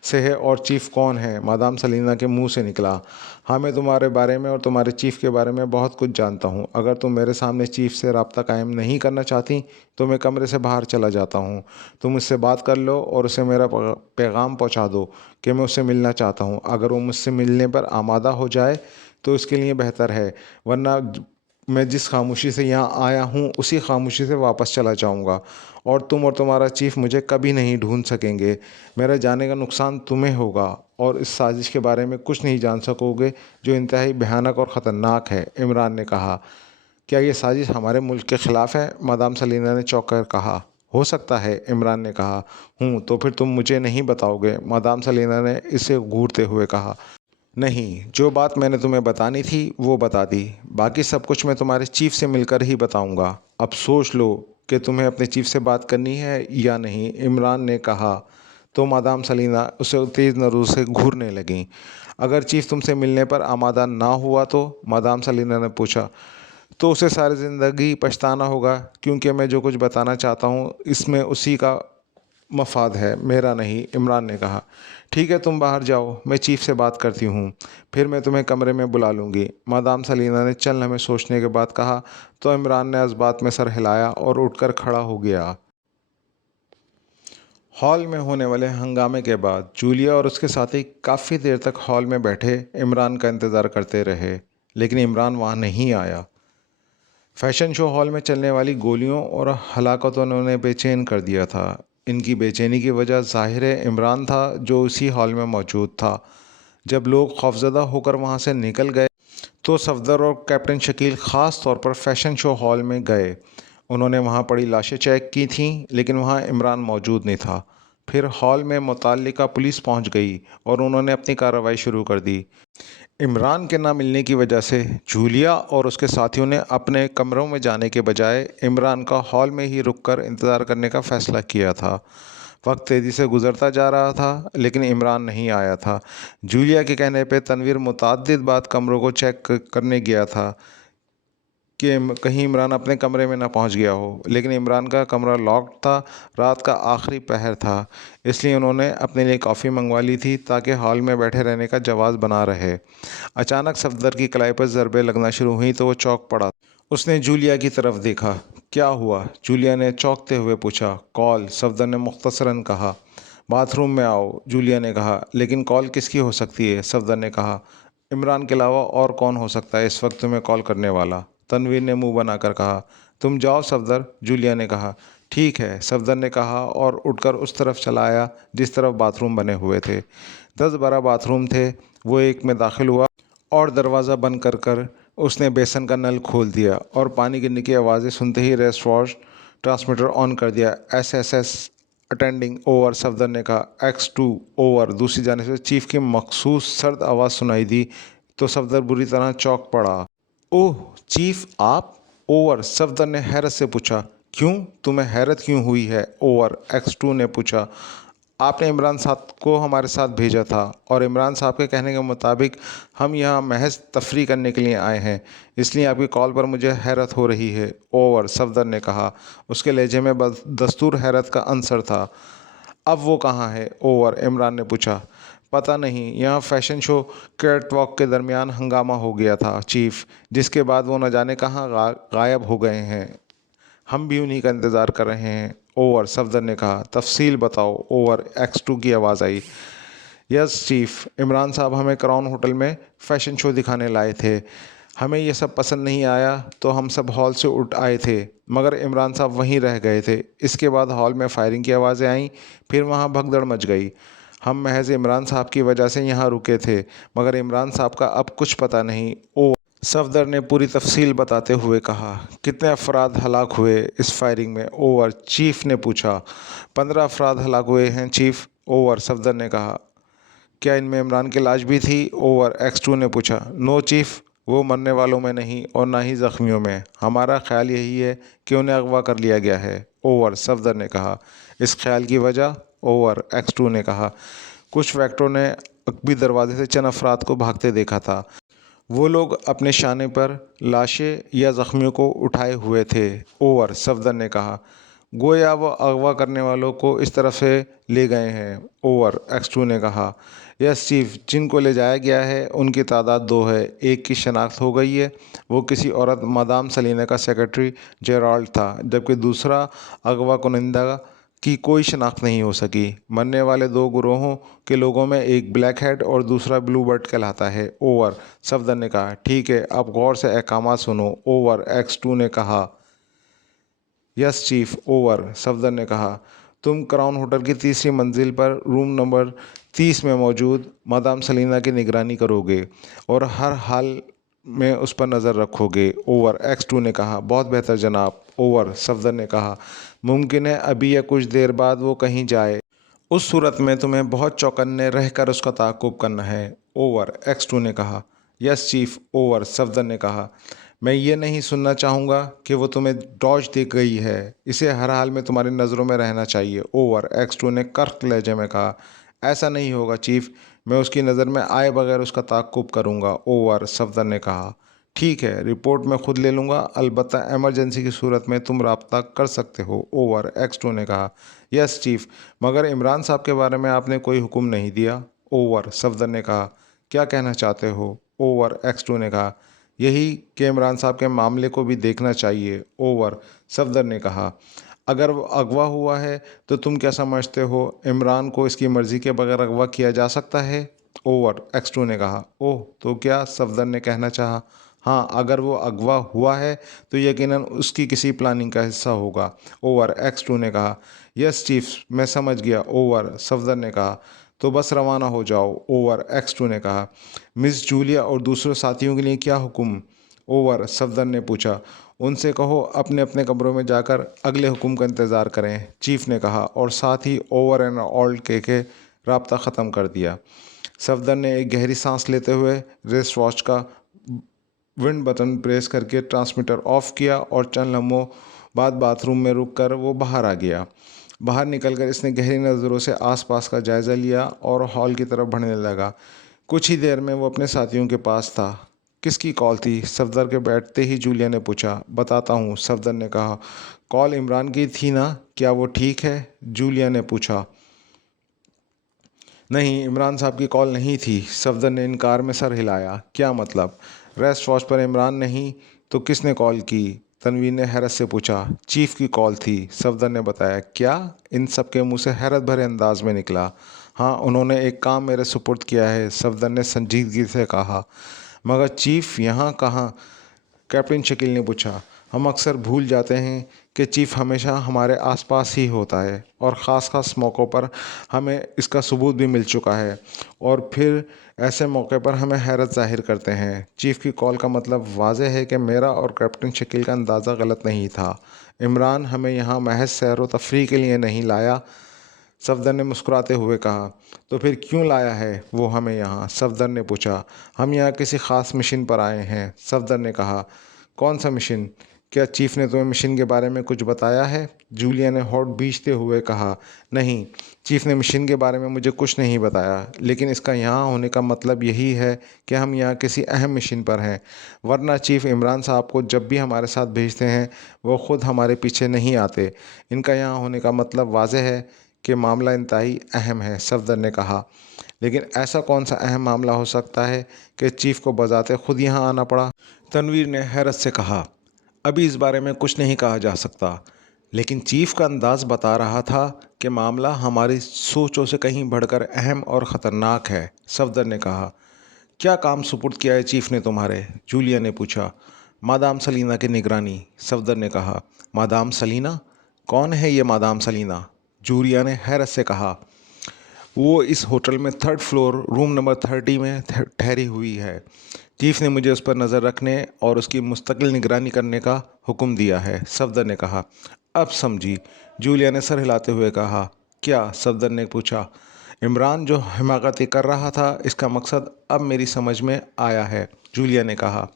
से है और चीफ कौन है? मादाम सलीना के मुंह से निकला। हाँ, मैं तुम्हारे बारे में और तुम्हारे चीफ के बारे में बहुत कुछ जानता हूँ। अगर तुम मेरे सामने चीफ से रब्ता कायम नहीं करना चाहती तो मैं कमरे से बाहर चला जाता हूँ। तुम उससे बात कर लो और उसे मेरा पैगाम पहुँचा दो कि मैं उससे मिलना चाहता हूँ। अगर वो मुझसे मिलने पर आमादा हो जाए तो इसके लिए बेहतर है, वरना मैं जिस खामोशी से यहाँ आया हूँ उसी खामोशी से वापस चला जाऊँगा और तुम और तुम्हारा चीफ मुझे कभी नहीं ढूंढ सकेंगे। मेरे जाने का नुकसान तुम्हें होगा और इस साजिश के बारे में कुछ नहीं जान सकोगे जो इंतहाई भयानक और ख़तरनाक है। इमरान ने कहा। क्या ये साजिश हमारे मुल्क के ख़िलाफ़ है? मादाम सलीना ने चौंक कर कहा। हो सकता है, इमरान ने कहा। तो फिर तुम मुझे नहीं बताओगे? मादाम सलीना ने इसे घूरते हुए कहा। नहीं, जो बात मैंने तुम्हें बतानी थी वो बता दी। बाकी सब कुछ मैं तुम्हारे चीफ से मिलकर ही बताऊंगा। अब सोच लो कि तुम्हें अपने चीफ से बात करनी है या नहीं, इमरान ने कहा। तो मादाम सलीना उसे तेज़ नज़रों से घूरने लगीं। अगर चीफ तुमसे मिलने पर आमादा ना हुआ तो? मादाम सलीना ने पूछा। तो उसे सारी ज़िंदगी पछताना होगा, क्योंकि मैं जो कुछ बताना चाहता हूँ इसमें उसी का मफाद है, मेरा नहीं, इमरान ने कहा। ठीक है, तुम बाहर जाओ, मैं चीफ से बात करती हूँ, फिर मैं तुम्हें कमरे में बुला लूँगी, मादाम सलीना ने चंद लम्हे सोचने के बाद कहा। तो इमरान ने इस बात में सर हिलाया और उठकर खड़ा हो गया। हॉल में होने वाले हंगामे के बाद जूलिया और उसके साथी काफ़ी देर तक हॉल में बैठे इमरान का इंतज़ार करते रहे, लेकिन इमरान वहाँ नहीं आया। फैशन शो हॉल में चलने वाली गोलियों और हलाकतों ने उन्हें बेचैन कर दिया था। इनकी बेचैनी की वजह ज़ाहिर है इमरान था, जो उसी हॉल में मौजूद था। जब लोग खौफज़दा होकर वहां से निकल गए तो सफदर और कैप्टन शकील ख़ास तौर पर फैशन शो हॉल में गए। उन्होंने वहां पड़ी लाशें चेक की थीं, लेकिन वहां इमरान मौजूद नहीं था। फिर हॉल में मुतल्लिका पुलिस पहुंच गई और उन्होंने अपनी कार्रवाई शुरू कर दी। इमरान के ना मिलने की वजह से जूलिया और उसके साथियों ने अपने कमरों में जाने के बजाय इमरान का हॉल में ही रुककर इंतज़ार करने का फ़ैसला किया था। वक्त तेज़ी से गुज़रता जा रहा था, लेकिन इमरान नहीं आया था। जूलिया के कहने पे तनवीर मुतअद्दिद बार कमरों को चेक करने गया था कि कहीं इमरान अपने कमरे में ना पहुंच गया हो, लेकिन इमरान का कमरा लॉक्ड था। रात का आखिरी पहर था, इसलिए उन्होंने अपने लिए कॉफ़ी मंगवा ली थी ताकि हॉल में बैठे रहने का जवाज़ बना रहे। अचानक सफदर की कलाई पर ज़रबें लगना शुरू हुई तो वो चौंक पड़ा। उसने जूलिया की तरफ देखा। क्या हुआ? जूलिया ने चौंकते हुए पूछा। कॉल, सफदर ने मुख्तसरन कहा। बाथरूम में आओ, जूलिया ने कहा। लेकिन कॉल किसकी हो सकती है? सफदर ने कहा। इमरान के अलावा और कौन हो सकता है इस वक्त तुम्हें कॉल करने वाला? तनवीर ने मुंह बनाकर कहा। तुम जाओ सफदर, जूलिया ने कहा। ठीक है, सफदर ने कहा और उठकर उस तरफ चला आया जिस तरफ बाथरूम बने हुए थे। 10-12 बाथरूम थे। वो एक में दाखिल हुआ और दरवाज़ा बंद कर उसने बेसन का नल खोल दिया और पानी गिरने की आवाज़ें सुनते ही रेस्टोरेंट ट्रांसमीटर ऑन कर दिया। SSS अटेंडिंग ओवर, सफदर ने कहा। X2 over. दूसरी जाने से चीफ की मखसूस सर्द आवाज़ सुनाई दी तो सफदर बुरी तरह चौंक पड़ा। ओह चीफ, आप? ओवर, सफदर ने हैरत से पूछा। क्यों, तुम्हें हैरत क्यों हुई है? ओवर, X2 ने पूछा। आपने इमरान साहब को हमारे साथ भेजा था और इमरान साहब के कहने के मुताबिक हम यहाँ महज तफरी करने के लिए आए हैं, इसलिए आपकी कॉल पर मुझे हैरत हो रही है। ओवर, सफदर ने कहा। उसके लहजे में दस्तूर हैरत का अंसर था। अब वो कहाँ है? ओवर, इमरान ने पूछा। पता नहीं, यहाँ फैशन शो कैट वॉक के दरमियान हंगामा हो गया था चीफ, जिसके बाद वो न जाने कहाँ गायब हो गए हैं। हम भी उन्हीं का इंतज़ार कर रहे हैं। ओवर, सफदर ने कहा। तफसील बताओ। ओवर, X2 की आवाज़ आई। यस चीफ, इमरान साहब हमें क्राउन होटल में फ़ैशन शो दिखाने लाए थे। हमें यह सब पसंद नहीं आया तो हम सब हॉल से उठ आए थे, मगर इमरान साहब वहीं रह गए थे। इसके बाद हॉल में फायरिंग की आवाज़ें आईं, फिर वहाँ भगदड़ मच गई। हम महज इमरान साहब की वजह से यहाँ रुके थे, मगर इमरान साहब का अब कुछ पता नहीं। ओ, सफदर ने पूरी तफसील बताते हुए कहा। कितने अफराद हलाक हुए इस फायरिंग में? ओवर, चीफ ने पूछा। 15 अफराद हलाक हुए हैं चीफ। ओवर, सफदर ने कहा। क्या इनमें इमरान की लाश भी थी? ओवर, X2 ने पूछा। नो चीफ, वो मरने वालों में नहीं और ना ही ज़ख्मियों में। हमारा ख्याल यही है कि उन्हें अगवा कर लिया गया है। ओवर, सफदर ने कहा। इस ख्याल की वजह? ओवर, X2 ने कहा। कुछ वैक्टरों ने अकबी दरवाजे से चंद अफराद को भागते देखा था। वो लोग अपने शाने पर लाशें या ज़ख्मियों को उठाए हुए थे। ओवर, सफदर ने कहा। गोया वो अगवा करने वालों को इस तरफ से ले गए हैं। ओवर, X2 ने कहा। यस चीफ, जिनको ले जाया गया है उनकी तादाद 2 है। एक की शनाख्त हो गई है, वो किसी औरत मादाम सलीना का सेक्रेटरी जेराल्ड था, जबकि दूसरा अगवा कुनिंदा की कोई शनाख्त नहीं हो सकी। मरने वाले 2 गिरोहों के लोगों में एक ब्लैक हेड और दूसरा ब्लू बर्ड कहलाता है। ओवर, सफदर ने कहा। ठीक है, अब गौर से अहकामात सुनो। ओवर, X2 ने कहा। Yes chief. ओवर, सफदर ने कहा। तुम क्राउन होटल की तीसरी मंजिल पर रूम नंबर 30 में मौजूद मादाम सलीना की निगरानी करोगे और हर हाल में उस पर नज़र रखोगे। ओवर, X2 ने कहा। बहुत बेहतर जनाब। ओवर, सफदर ने कहा। मुमकिन है अभी या कुछ देर बाद वो कहीं जाए। उस सूरत में तुम्हें बहुत चौकन्ने रहकर उसका ताक़ुब करना है। ओवर, X2 ने कहा। Yes chief. ओवर, सफदर ने कहा। मैं ये नहीं सुनना चाहूँगा कि वो तुम्हें डॉज दे गई है। इसे हर हाल में तुम्हारी नज़रों में रहना चाहिए। ओवर, X2 ने कर्क लहजे में कहा। ऐसा नहीं होगा चीफ, मैं उसकी नज़र में आए बगैर उसका ताक़ुब करूँगा। ओवर, सफदर ने कहा। ठीक है, रिपोर्ट मैं खुद ले लूँगा, अलबत्ता इमरजेंसी की सूरत में तुम रब्ता कर सकते हो। ओवर, X2 ने कहा। यस चीफ, मगर इमरान साहब के बारे में आपने कोई हुक्म नहीं दिया। ओवर, सफदर ने कहा। क्या कहना चाहते हो? ओवर, X2 ने कहा। यही कि इमरान साहब के मामले को भी देखना चाहिए। ओवर, सफदर ने कहा। अगर वो अगवा हुआ है तो तुम क्या समझते हो, इमरान को इसकी मर्ज़ी के बगैर अगवा किया जा सकता है? ओवर, X2 ने कहा। ओह, तो क्या? सफदर ने कहना चाहा। हाँ, अगर वो अगवा हुआ है तो यकीनन उसकी किसी प्लानिंग का हिस्सा होगा। ओवर, X2 ने कहा। यस चीफ, मैं समझ गया। ओवर, सफदर ने कहा। तो बस रवाना हो जाओ। ओवर, X2 ने कहा। मिस जूलिया और दूसरे साथियों के लिए क्या हुक्म? ओवर, सफदर ने पूछा। उनसे कहो अपने अपने कमरों में जाकर अगले हुक्म का इंतज़ार करें, चीफ ने कहा, और साथ ही ओवर एंड ऑल्ट के रब्ता ख़त्म कर दिया। सफदर ने एक गहरी सांस लेते हुए रिस्ट वॉच का विंड बटन प्रेस करके ट्रांसमीटर ऑफ किया और चंद लम्हों बाद बाथरूम में रुककर वो बाहर आ गया। बाहर निकलकर इसने गहरी नज़रों से आसपास का जायज़ा लिया और हॉल की तरफ बढ़ने लगा। कुछ ही देर में वो अपने साथियों के पास था। किसकी कॉल थी? सफदर के बैठते ही जूलिया ने पूछा। बताता हूँ, सफदर ने कहा। कॉल इमरान की थी ना? क्या वो ठीक है? जूलिया ने पूछा। नहीं, इमरान साहब की कॉल नहीं थी। सफदर ने इनकार में सर हिलाया। क्या मतलब? रेस्ट वॉच पर इमरान नहीं तो किसने कॉल की? तनवीर ने हैरत से पूछा। चीफ की कॉल थी, सफदर ने बताया। क्या? इन सब के मुंह से हैरत भरे अंदाज में निकला। हाँ, उन्होंने एक काम मेरे सुपुर्द किया है, सफदर ने संजीदगी से कहा। मगर चीफ यहाँ कहाँ? कैप्टन शकील ने पूछा। हम अक्सर भूल जाते हैं कि चीफ हमेशा हमारे आसपास ही होता है और ख़ास मौक़ों पर हमें इसका सबूत भी मिल चुका है, और फिर ऐसे मौके पर हमें हैरत ज़ाहिर करते हैं। चीफ की कॉल का मतलब वाज़ेह है कि मेरा और कैप्टन शकील का अंदाज़ा गलत नहीं था। इमरान हमें यहाँ महज सैर व तफरीह के लिए नहीं लाया, सफदर ने मुस्कुराते हुए कहा। तो फिर क्यों लाया है वो हमें यहाँ? सफदर ने पूछा। हम यहाँ किसी ख़ास मिशन पर आए हैं, सफदर ने कहा। कौन सा मिशन? क्या चीफ ने तुम्हें मिशन के बारे में कुछ बताया है? जूलिया ने होठ भींचते हुए कहा। नहीं, चीफ ने मिशन के बारे में मुझे कुछ नहीं बताया, लेकिन इसका यहाँ होने का मतलब यही है कि हम यहाँ किसी अहम मिशन पर हैं, वरना चीफ इमरान साहब को जब भी हमारे साथ भेजते हैं वो ख़ुद हमारे पीछे नहीं आते। इनका यहाँ होने का मतलब वाज़ेह है कि मामला इंतहाई अहम है, सफदर ने कहा। लेकिन ऐसा कौन सा अहम मामला हो सकता है कि चीफ को बजाते खुद यहाँ आना पड़ा? तनवीर ने हैरत से कहा। अभी इस बारे में कुछ नहीं कहा जा सकता, लेकिन चीफ का अंदाज़ बता रहा था कि मामला हमारी सोचों से कहीं बढ़कर अहम और ख़तरनाक है, सफदर ने कहा। क्या काम सुपुर्द किया है चीफ ने तुम्हारे? जूलिया ने पूछा। मादाम सलीना की निगरानी, सफदर ने कहा। मादाम सलीना? कौन है ये मादाम सलीना? जूलिया ने हैरत से कहा। वो इस होटल में 3rd फ्लोर रूम नंबर 30 में ठहरी हुई है। चीफ ने मुझे उस पर नज़र रखने और उसकी मुस्तकिल निगरानी करने का हुक्म दिया है, सफदर ने कहा। अब समझी, जूलिया ने सर हिलाते हुए कहा। क्या? सफदर ने पूछा। इमरान जो हिमाकती कर रहा था, इसका मकसद अब मेरी समझ में आया है, जूलिया ने कहा।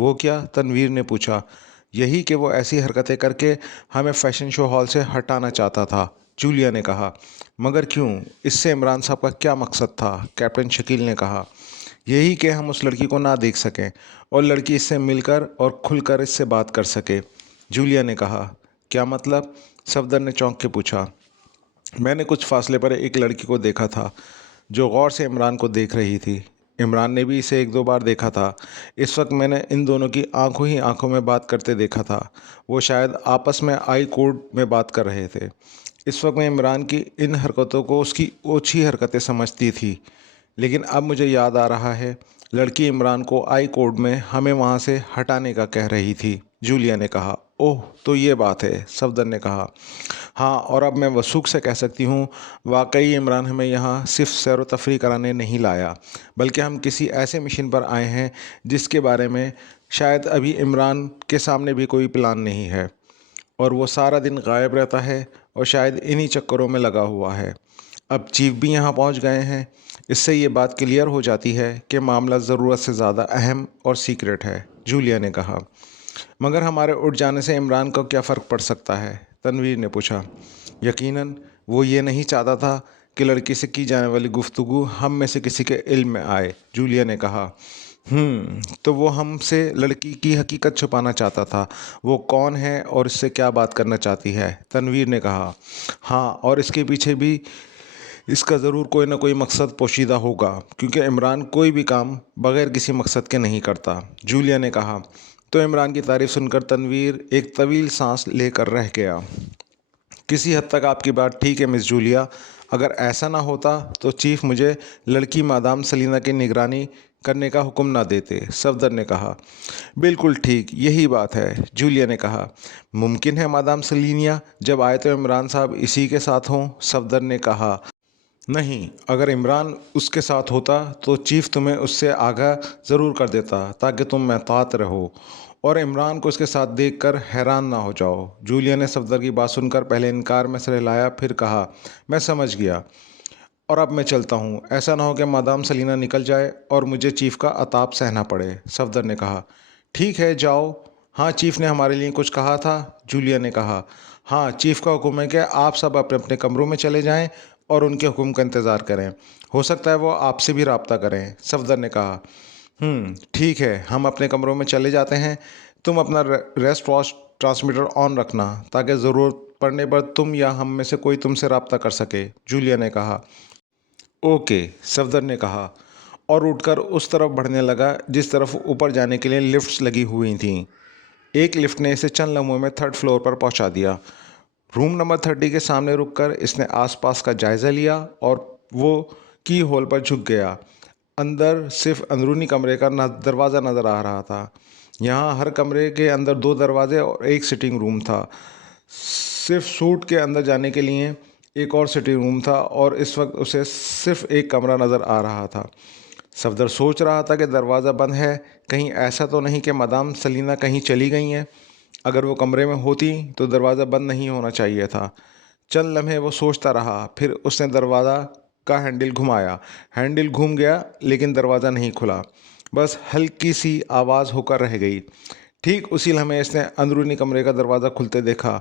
वो क्या? तनवीर ने पूछा। यही कि वो ऐसी हरकतें करके हमें फ़ैशन शो हॉल से हटाना चाहता था, जूलिया ने कहा। मगर क्यों? इससे इमरान साहब का क्या मकसद था? कैप्टन शकील ने कहा। यही कि हम उस लड़की को ना देख सकें और लड़की इससे मिलकर और खुलकर इससे बात कर सके, जूलिया ने कहा। क्या मतलब? सफदर ने चौंक के पूछा। मैंने कुछ फासले पर एक लड़की को देखा था जो गौर से इमरान को देख रही थी। इमरान ने भी इसे एक दो बार देखा था। इस वक्त मैंने इन दोनों की आंखों ही आंखों में बात करते देखा था। वो शायद आपस में आई कोड में बात कर रहे थे। इस वक्त मैं इमरान की इन हरकतों को उसकी ओछी हरकतें समझती थी, लेकिन अब मुझे याद आ रहा है, लड़की इमरान को आई कोड में हमें वहाँ से हटाने का कह रही थी। जूलिया ने कहा। ओह, तो ये बात है, सफदर ने कहा। हाँ, और अब मैं वसूख से कह सकती हूँ, वाकई इमरान हमें यहाँ सिर्फ सैर व तफरी कराने नहीं लाया, बल्कि हम किसी ऐसे मिशन पर आए हैं जिसके बारे में शायद अभी इमरान के सामने भी कोई प्लान नहीं है, और वो सारा दिन गायब रहता है और शायद इन्हीं चक्करों में लगा हुआ है। अब चीफ भी यहाँ पहुँच गए हैं। इससे ये बात क्लियर हो जाती है कि मामला ज़रूरत से ज़्यादा अहम और सीक्रेट है, जूलिया ने कहा। मगर हमारे उठ जाने से इमरान को क्या फ़र्क पड़ सकता है, तनवीर ने पूछा। यकीनन वो ये नहीं चाहता था कि लड़की से की जाने वाली गुफ्तगू हम में से किसी के इल्म में आए, जूलिया ने कहा। तो वो हमसे लड़की की हकीकत छुपाना चाहता था। वो कौन है और इससे क्या बात करना चाहती है, तनवीर ने कहा। हाँ, और इसके पीछे भी इसका ज़रूर कोई ना कोई मकसद पोशीदा होगा, क्योंकि इमरान कोई भी काम बग़ैर किसी मकसद के नहीं करता, जूलिया ने कहा। तो इमरान की तारीफ़ सुनकर तनवीर एक तवील सांस लेकर रह गया। किसी हद तक आपकी बात ठीक है मिस जूलिया। अगर ऐसा ना होता तो चीफ मुझे लड़की मादाम सलीना की निगरानी करने का हुक्म ना देते, सफदर ने कहा। बिल्कुल ठीक, यही बात है, जूलिया ने कहा। मुमकिन है मादाम सलीनिया जब आए तो इमरान साहब इसी के साथ हों, सफदर ने कहा। नहीं, अगर इमरान उसके साथ होता तो चीफ तुम्हें उससे आगाह ज़रूर कर देता ताकि तुम महतात रहो और इमरान को इसके साथ देखकर हैरान ना हो जाओ। जूलिया ने सफदर की बात सुनकर पहले इनकार में सिर हिलाया, फिर कहा, मैं समझ गया, और अब मैं चलता हूँ। ऐसा ना हो कि मादाम सलीना निकल जाए और मुझे चीफ का अताप सहना पड़े, सफदर ने कहा। ठीक है, जाओ। हाँ, चीफ ने हमारे लिए कुछ कहा था, जूलिया ने कहा। हाँ, चीफ का हुक्म है कि आप सब अपने अपने कमरों में चले जाएं और उनके हुक्म का इंतज़ार करें। हो सकता है वो आपसे भी रब्ता करें, सफदर ने कहा। ठीक है, हम अपने कमरों में चले जाते हैं। तुम अपना रेस्ट वॉच ट्रांसमीटर ऑन रखना ताकि ज़रूरत पड़ने पर तुम या हम में से कोई तुमसे रब्ता कर सके, जूलिया ने कहा। ओके, सफदर ने कहा और उठकर उस तरफ बढ़ने लगा जिस तरफ ऊपर जाने के लिए लिफ्ट्स लगी हुई थीं। एक लिफ्ट ने इसे चंद लम्हों में थर्ड फ्लोर पर पहुंचा दिया। रूम नंबर 30 के सामने रुककर इसने आसपास का जायज़ा लिया और वो की होल पर झुक गया। अंदर सिर्फ अंदरूनी कमरे का दरवाज़ा नज़र आ रहा था। यहाँ हर कमरे के अंदर दो दरवाजे और एक सिटिंग रूम था। सिर्फ सूट के अंदर जाने के लिए एक और सिटिंग रूम था और इस वक्त उसे सिर्फ एक कमरा नज़र आ रहा था। सफदर सोच रहा था कि दरवाज़ा बंद है, कहीं ऐसा तो नहीं कि मादाम सलीना कहीं चली गई हैं। अगर वो कमरे में होती तो दरवाज़ा बंद नहीं होना चाहिए था। चंद लम्हे वो सोचता रहा, फिर उसने दरवाज़ा का हैंडल घुमाया। हैंडल घूम गया लेकिन दरवाज़ा नहीं खुला, बस हल्की सी आवाज़ होकर रह गई। ठीक उसी लम्हे इसने अंदरूनी कमरे का दरवाज़ा खुलते देखा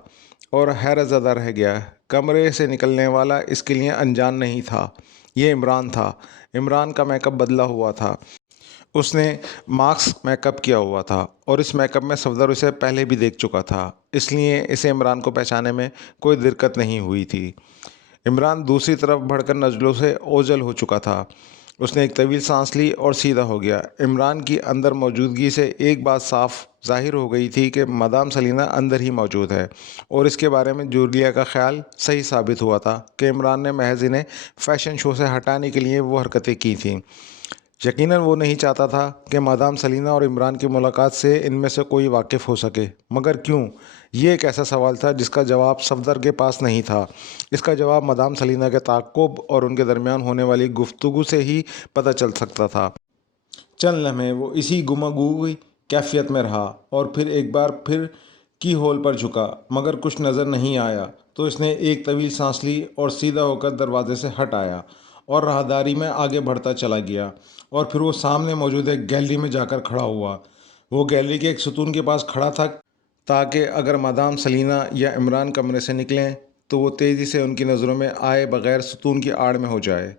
और हैरत ज़दा रह गया। कमरे से निकलने वाला इसके लिए अनजान नहीं था, ये इमरान था। इमरान का मेकअप बदला हुआ था। उसने मास्क मेकअप किया हुआ था और इस मेकअप में सफदर उसे पहले भी देख चुका था, इसलिए इसे इमरान को पहचानने में कोई दिक्कत नहीं हुई थी। इमरान दूसरी तरफ बढ़कर नज़रों से ओझल हो चुका था। उसने एक तवील सांस ली और सीधा हो गया। इमरान की अंदर मौजूदगी से एक बात साफ जाहिर हो गई थी कि मादाम सलीना अंदर ही मौजूद है, और इसके बारे में जूलिया का ख्याल सही साबित हुआ था कि इमरान ने महज इन्हें फ़ैशन शो से हटाने के लिए वो हरकतें की थीं। यकीनन वो नहीं चाहता था कि मादाम सलीना और इमरान की मुलाकात से इनमें से कोई वाकिफ़ हो सके, मगर क्यों? ये एक ऐसा सवाल था जिसका जवाब सफदर के पास नहीं था। इसका जवाब मादाम सलीना के ताक़ुब और उनके दरमियान होने वाली गुफ्तगू से ही पता चल सकता था। चंद लम्हे वो इसी गुमागुई कैफियत में रहा और फिर एक बार फिर की होल पर झुका, मगर कुछ नज़र नहीं आया। तो इसने एक तवील सांस ली और सीधा होकर दरवाजे से हट आया और राहदारी में आगे बढ़ता चला गया, और फिर वो सामने मौजूद एक गैलरी में जाकर खड़ा हुआ। वो गैलरी के एक सुतून के पास खड़ा था ताकि अगर मादाम सलीना या इमरान कमरे से निकलें तो वो तेज़ी से उनकी नज़रों में आए बग़ैर सुतून की आड़ में हो जाए।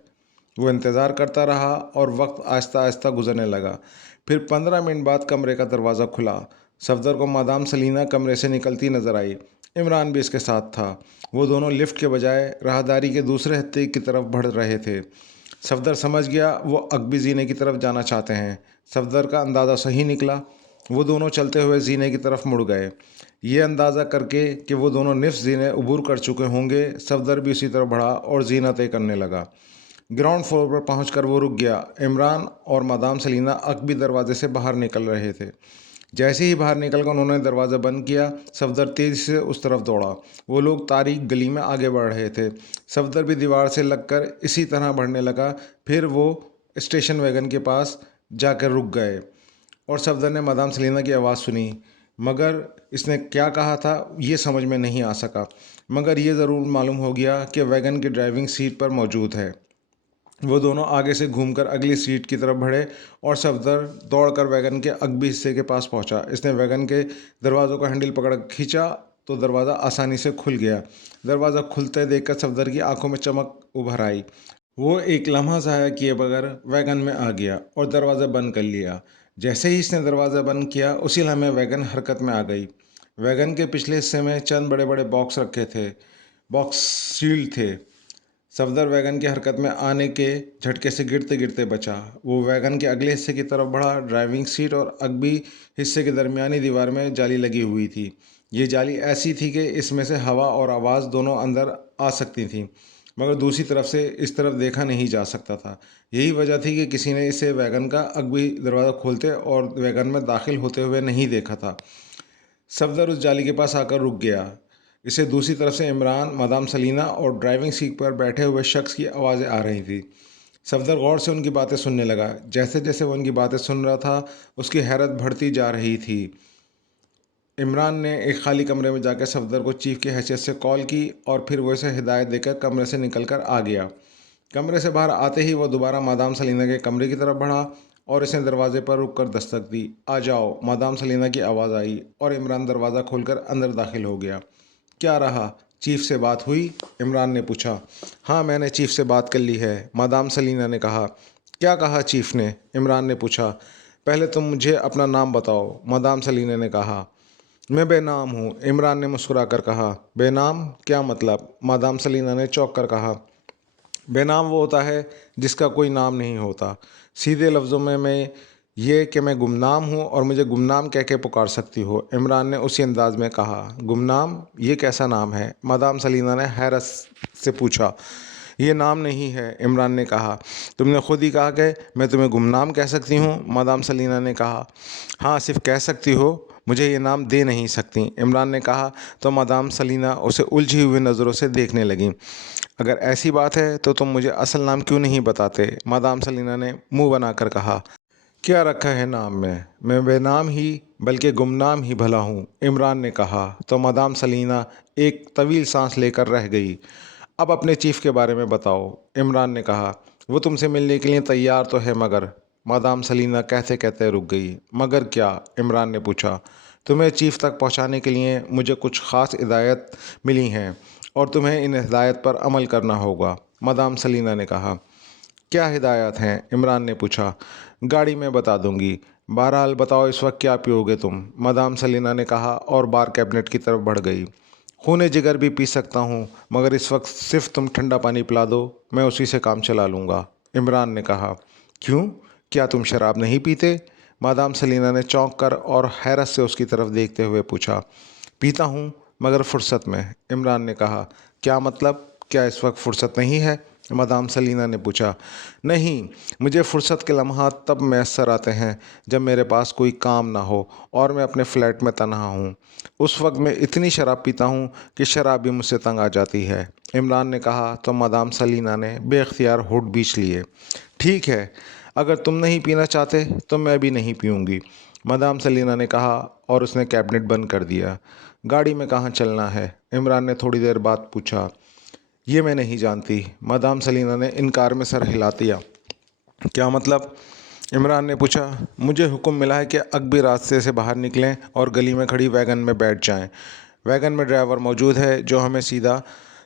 वो इंतज़ार करता रहा और वक्त आहिस्ता आहिस्ता गुजरने लगा। फिर 15 मिनट बाद कमरे का दरवाज़ा खुला। सफदर को मादाम सलीना कमरे से निकलती नज़र आई। इमरान भी इसके साथ था। वो दोनों लिफ्ट के बजाय राहदारी के दूसरे हिस्से की तरफ बढ़ रहे थे। सफदर समझ गया वो अगबी जीने की तरफ जाना चाहते हैं। सफदर का अंदाज़ा सही निकला। वो दोनों चलते हुए जीने की तरफ मुड़ गए। ये अंदाज़ा करके कि वो दोनों निफ्स जीने उबूर कर चुके होंगे, सफदर भी उसी तरफ बढ़ा और जीना तय करने लगा। ग्राउंड फ्लोर पर पहुंचकर वो रुक गया। इमरान और मादाम सलीना अकबी दरवाजे से बाहर निकल रहे थे। जैसे ही बाहर निकलकर उन्होंने दरवाज़ा बंद किया, सफदर तेज़ी से उस तरफ दौड़ा। वो लोग तारीक गली में आगे बढ़ रहे थे। सफदर भी दीवार से लगकर इसी तरह बढ़ने लगा। फिर वो स्टेशन वैगन के पास जाकर रुक गए और सफदर ने मादाम सलीना की आवाज़ सुनी, मगर इसने क्या कहा था ये समझ में नहीं आ सका। मगर ये ज़रूर मालूम हो गया कि वैगन की ड्राइविंग सीट पर मौजूद है। वो दोनों आगे से घूमकर अगली सीट की तरफ बढ़े और सफदर दौड़कर वैगन के अगबी हिस्से के पास पहुंचा। इसने वैगन के दरवाज़ों का हैंडल पकड़ खींचा तो दरवाज़ा आसानी से खुल गया। दरवाज़ा खुलते देखकर सफदर की आंखों में चमक उभर आई। वो एक लम्हा ज़ाया किए बगैर वैगन में आ गया और दरवाज़ा बंद कर लिया। जैसे ही इसने दरवाज़ा बंद किया, उसी लम्हे वैगन हरकत में आ गई। वैगन के पिछले हिस्से में चंद बड़े बड़े बॉक्स रखे थे। बॉक्स सील्ड थे। सफदर वैगन की हरकत में आने के झटके से गिरते गिरते बचा। वो वैगन के अगले हिस्से की तरफ बढ़ा। ड्राइविंग सीट और अगबी हिस्से के दरमियानी दीवार में जाली लगी हुई थी। ये जाली ऐसी थी कि इसमें से हवा और आवाज़ दोनों अंदर आ सकती थी, मगर दूसरी तरफ से इस तरफ देखा नहीं जा सकता था। यही वजह थी कि किसी ने इसे वैगन का अगबी दरवाज़ा खोलते और वैगन में दाखिल होते हुए नहीं देखा था। सफदर उस जाली के पास आकर रुक गया। इसे दूसरी तरफ से इमरान, मादाम सलीना और ड्राइविंग सीट पर बैठे हुए शख्स की आवाज़ें आ रही थी। सफदर गौर से उनकी बातें सुनने लगा। जैसे जैसे वह उनकी बातें सुन रहा था, उसकी हैरत बढ़ती जा रही थी। इमरान ने एक खाली कमरे में जाकर सफदर को चीफ की हैसियत से कॉल की और फिर वो इसे हिदायत देकर कमरे से निकलकर आ गया। कमरे से बाहर आते ही वह दोबारा मादाम सलीना के कमरे की तरफ बढ़ा और इसने दरवाजे पर रुककर दस्तक दी। आ जाओ, मादाम सलीना की आवाज़ आई और इमरान दरवाज़ा खोलकर अंदर दाखिल हो गया। क्या रहा, चीफ से बात हुई? इमरान ने पूछा। हाँ, मैंने चीफ से बात कर ली है, मादाम सलीना ने कहा। क्या कहा चीफ ने? इमरान ने पूछा। पहले तुम मुझे अपना नाम बताओ, मादाम सलीना ने कहा। मैं बेनाम हूँ, इमरान ने मुस्कुराकर कहा। बेनाम? क्या मतलब? मादाम सलीना ने चौंक कर कहा। बेनाम वो होता है जिसका कोई नाम नहीं होता। सीधे लफ्ज़ों में मैं ये कि मैं गुमनाम हूँ और मुझे गुमनाम कह के पुकार सकती हो, इमरान ने उसी अंदाज में कहा। गुमनाम? ये कैसा नाम है? मादाम सलीना ने हैरत से पूछा। ये नाम नहीं है, इमरान ने कहा। तुमने खुद ही कहा कि मैं तुम्हें गुमनाम कह सकती हूँ, मादाम सलीना ने कहा। हाँ, सिर्फ कह सकती हो, मुझे ये नाम दे नहीं सकती, इमरान ने कहा। तो मादाम सलीना उसे उलझी हुई नज़रों से देखने लगी। अगर ऐसी बात है तो तुम मुझे असल नाम क्यों नहीं बताते, मादाम सलीना ने मुंह बनाकर कहा। क्या रखा है नाम में? मैं बेनाम ही बल्कि गुमनाम ही भला हूँ, इमरान ने कहा। तो मादाम सलीना एक तवील सांस लेकर रह गई। अब अपने चीफ के बारे में बताओ, इमरान ने कहा। वो तुमसे मिलने के लिए तैयार तो है, मगर, मादाम सलीना कहते कहते रुक गई। मगर क्या? इमरान ने पूछा। तुम्हें चीफ तक पहुंचाने के लिए मुझे कुछ ख़ास हिदायत मिली हैं और तुम्हें इन हिदायत पर अमल करना होगा, मादाम सलीना ने कहा। क्या हिदायत हैं? इमरान ने पूछा। गाड़ी में बता दूंगी। बहरहाल बताओ इस वक्त क्या पियोगे तुम, मादाम सलीना ने कहा और बार कैबिनेट की तरफ बढ़ गई। खून जिगर भी पी सकता हूँ, मगर इस वक्त सिर्फ तुम ठंडा पानी पिला दो, मैं उसी से काम चला लूँगा, इमरान ने कहा। क्यों? क्या तुम शराब नहीं पीते? मादाम सलीना ने चौंक कर और हैरत से उसकी तरफ देखते हुए पूछा। पीता हूँ, मगर फुर्सत में, इमरान ने कहा। क्या मतलब? क्या इस वक्त फुर्सत नहीं है, मादाम सलीना ने पूछा। नहीं, मुझे फ़ुर्सत के लम्हात तब मैसर आते हैं जब मेरे पास कोई काम ना हो और मैं अपने फ्लैट में तन्हा हूँ। उस वक्त मैं इतनी शराब पीता हूँ कि शराब भी मुझसे तंग आ जाती है, इमरान ने कहा। तो मादाम सलीना ने बेख्तियार होठ बींच लिए। ठीक है, अगर तुम नहीं पीना चाहते तो मैं भी नहीं पीऊँगी, मादाम सलीना ने कहा और उसने कैबिनेट बंद कर दिया। गाड़ी में कहाँ चलना है, इमरान ने थोड़ी देर बाद पूछा। ये मैं नहीं जानती, मादाम सलीना ने इनकार में सर हिला दिया। क्या मतलब? इमरान ने पूछा। मुझे हुक्म मिला है कि अकबी रास्ते से बाहर निकलें और गली में खड़ी वैगन में बैठ जाएं। वैगन में ड्राइवर मौजूद है जो हमें सीधा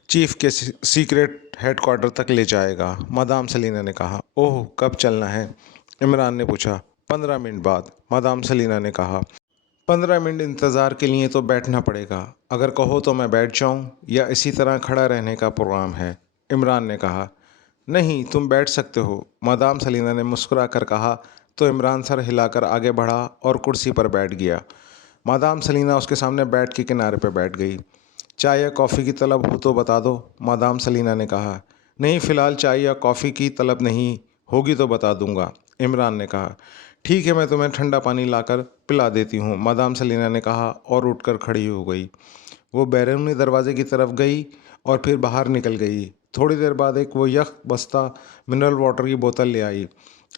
चीफ के सीक्रेट हेडक्वार्टर तक ले जाएगा, मादाम सलीना ने कहा। ओह, कब चलना है? इमरान ने पूछा। 15 मिनट बाद, मादाम सलीना ने कहा। 15 मिनट इंतज़ार के लिए तो बैठना पड़ेगा। अगर कहो तो मैं बैठ जाऊं या इसी तरह खड़ा रहने का प्रोग्राम है? इमरान ने कहा। नहीं, तुम बैठ सकते हो, मादाम सलीना ने मुस्कुरा कर कहा। तो इमरान सर हिलाकर आगे बढ़ा और कुर्सी पर बैठ गया। मादाम सलीना उसके सामने बैठ के किनारे पर बैठ गई। चाय या कॉफ़ी की तलब हो तो बता दो, मादाम सलीना ने कहा। नहीं, फ़िलहाल चाय या कॉफ़ी की तलब नहीं, होगी तो बता दूंगा, इमरान ने कहा। ठीक है, मैं तुम्हें ठंडा पानी लाकर पिला देती हूँ, मादाम सलीना ने कहा और उठकर खड़ी हो गई। वो बैरूनी दरवाजे की तरफ गई और फिर बाहर निकल गई। थोड़ी देर बाद एक वो यख बस्ता मिनरल वाटर की बोतल ले आई।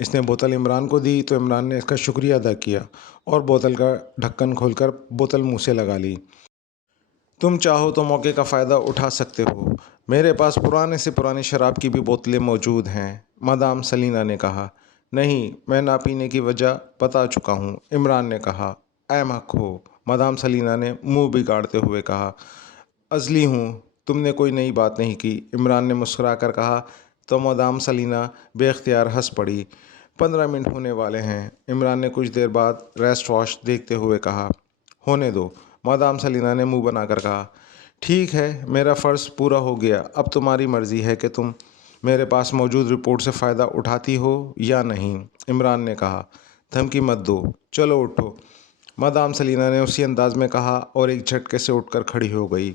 इसने बोतल इमरान को दी तो इमरान ने इसका शुक्रिया अदा किया और बोतल का ढक्कन खोलकर बोतल मुँह से लगा ली। तुम चाहो तो मौके का फ़ायदा उठा सकते हो, मेरे पास पुराने से पुरानी शराब की भी बोतलें मौजूद हैं, मादाम सलीना ने कहा। नहीं, मैं ना पीने की वजह बता चुका हूँ, इमरान ने कहा। अहमक हो, मादाम सलीना ने मुंह बिगाड़ते हुए कहा। अज़ली हूँ, तुमने कोई नई बात नहीं की, इमरान ने मुस्कुरा कर कहा। तो मादाम सलीना बेख्तियार हंस पड़ी। 15 मिनट होने वाले हैं, इमरान ने कुछ देर बाद रेस्ट वॉच देखते हुए कहा। होने दो, मादाम सलीना ने मुंह बनाकर कहा। ठीक है, मेरा फ़र्ज़ पूरा हो गया, अब तुम्हारी मर्ज़ी है कि तुम मेरे पास मौजूद रिपोर्ट से फ़ायदा उठाती हो या नहीं, इमरान ने कहा। धमकी मत दो, चलो उठो, मादाम सलीना ने उसी अंदाज में कहा और एक झटके से उठकर खड़ी हो गई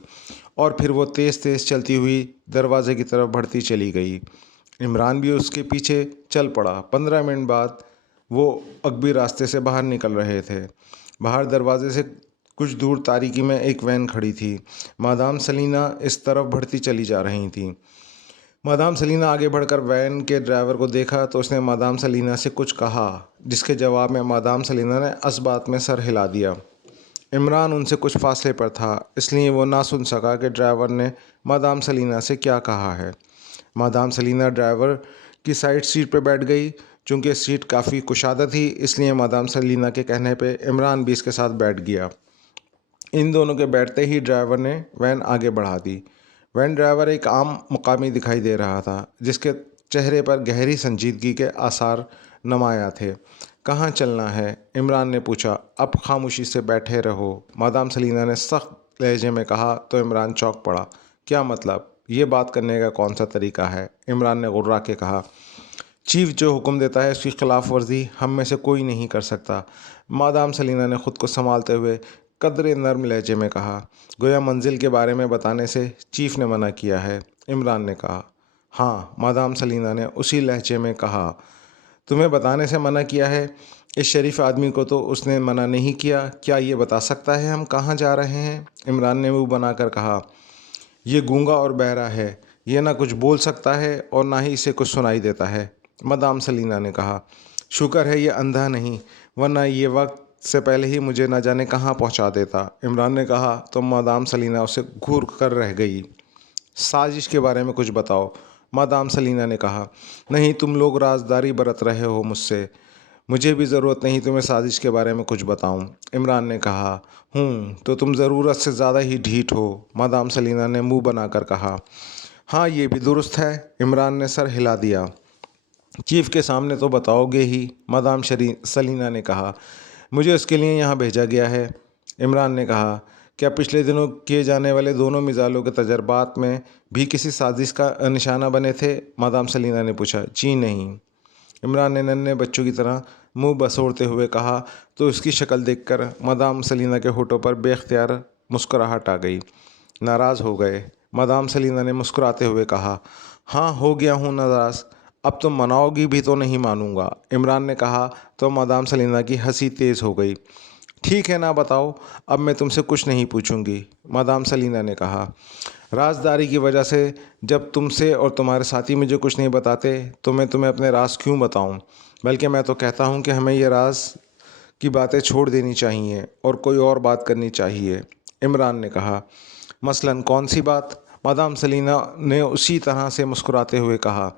और फिर वो तेज़ तेज़ चलती हुई दरवाजे की तरफ बढ़ती चली गई। इमरान भी उसके पीछे चल पड़ा। 15 मिनट बाद वो अगबी रास्ते से बाहर निकल रहे थे। बाहर दरवाजे से कुछ दूर तारीकी में एक वैन खड़ी थी। मादाम सलीना इस तरफ बढ़ती चली जा रही थी। मादाम सलीना आगे बढ़कर वैन के ड्राइवर को देखा तो उसने मादाम सलीना से कुछ कहा, जिसके जवाब में मादाम सलीना ने असबात में सर हिला दिया। इमरान उनसे कुछ फासले पर था, इसलिए वो ना सुन सका कि ड्राइवर ने मादाम सलीना से क्या कहा है। मादाम सलीना ड्राइवर की साइड सीट पर बैठ गई। चूँकि सीट काफ़ी कुशादा थी, इसलिए मादाम सलीना के कहने पे इमरान भी इसके साथ बैठ गया। इन दोनों के बैठते ही ड्राइवर ने वैन आगे बढ़ा दी। वैन ड्राइवर एक आम मुकामी दिखाई दे रहा था, जिसके चेहरे पर गहरी संजीदगी के आसार नुमाया थे। कहाँ चलना है, इमरान ने पूछा। अब खामोशी से बैठे रहो, मादाम सलीना ने सख्त लहजे में कहा। तो इमरान चौंक पड़ा। क्या मतलब? ये बात करने का कौन सा तरीका है, इमरान ने गुर्रा के कहा। चीफ जो हुक्म देता है उसकी खिलाफ वर्जी हम में से कोई नहीं कर सकता, मादाम सलीना ने ख़ुद को संभालते हुए कदरे नर्म लहजे में कहा। गोया मंजिल के बारे में बताने से चीफ ने मना किया है, इमरान ने कहा। हाँ, मादाम सलीना ने उसी लहजे में कहा। तुम्हें बताने से मना किया है? इस शरीफ आदमी को तो उसने मना नहीं किया। क्या ये बता सकता है हम कहाँ जा रहे हैं? इमरान ने मुँह बनाकर कहा। ये गूंगा और बहरा है, ये ना कुछ बोल सकता है और ना ही इसे कुछ सुनाई देता है, मादाम सलीना ने कहा। शुक्र है ये अंधा नहीं, वरना ये वक्त से पहले ही मुझे न जाने कहाँ पहुँचा देता, इमरान ने कहा। तो मादाम सलीना उसे घूर कर रह गई। साजिश के बारे में कुछ बताओ, मादाम सलीना ने कहा। नहीं, तुम लोग राजदारी बरत रहे हो मुझसे, मुझे भी ज़रूरत नहीं तुम्हें साजिश के बारे में कुछ बताऊं, इमरान ने कहा। तो तुम ज़रूरत से ज़्यादा ही ढीठ हो, मादाम सलीना ने मुंह बनाकर कहा। हाँ, ये भी दुरुस्त है, इमरान ने सर हिला दिया। चीफ के सामने तो बताओगे ही, मादाम सलीना ने कहा। मुझे उसके लिए यहाँ भेजा गया है, इमरान ने कहा। क्या पिछले दिनों किए जाने वाले दोनों मिसालों के तजर्बात में भी किसी साजिश का निशाना बने थे, मादाम सलीना ने पूछा। जी नहीं, इमरान ने नन्हे बच्चों की तरह मुंह बसोड़ते हुए कहा। तो उसकी शक्ल देखकर मादाम सलीना के होठों पर बेख्तियार मुस्कुराहट आ गई। नाराज़ हो गए, मादाम सलीना ने मुस्कुराते हुए कहा। हाँ, हो गया हूँ नाराज़, अब तुम मनाओगी भी तो नहीं मानूंगा, इमरान ने कहा। तो मादाम सलीना की हंसी तेज़ हो गई। ठीक है ना, बताओ, अब मैं तुमसे कुछ नहीं पूछूंगी, मादाम सलीना ने कहा। राजदारी की वजह से जब तुमसे और तुम्हारे साथी मुझे कुछ नहीं बताते तो मैं तुम्हें अपने राज क्यों बताऊं? बल्कि मैं तो कहता हूं कि हमें ये राज की बातें छोड़ देनी चाहिए और कोई और बात करनी चाहिए, इमरान ने कहा। मसलन कौन सी बात? मादाम सलीना ने उसी तरह से मुस्कुराते हुए कहा।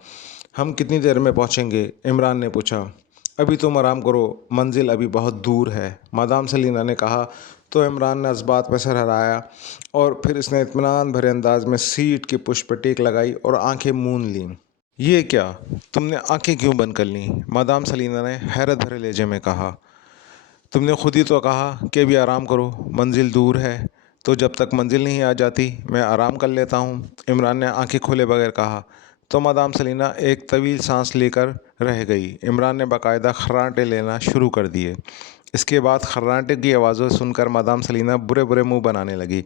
हम कितनी देर में पहुंचेंगे, इमरान ने पूछा। अभी तुम आराम करो, मंजिल अभी बहुत दूर है, मादाम सलीना ने कहा। तो इमरान ने इस बात पर सर हिलाया और फिर इसने इत्मीनान भरे अंदाज में सीट की पुश पर टेक लगाई और आंखें मूंद लीं। ये क्या, तुमने आंखें क्यों बंद कर लीं? मादाम सलीना ने हैरत भरे लहजे में कहा। तुमने खुद ही तो कहा कि अभी आराम करो, मंजिल दूर है। तो जब तक मंजिल नहीं आ जाती मैं आराम कर लेता हूँ, इमरान ने आंखें खोले बगैर कहा। तो मादाम सलीना एक तवील सांस लेकर रह गई। इमरान ने बाकायदा खर्राटे लेना शुरू कर दिए। इसके बाद खर्राटे की आवाज़ें सुनकर मादाम सलीना बुरे बुरे मुंह बनाने लगी,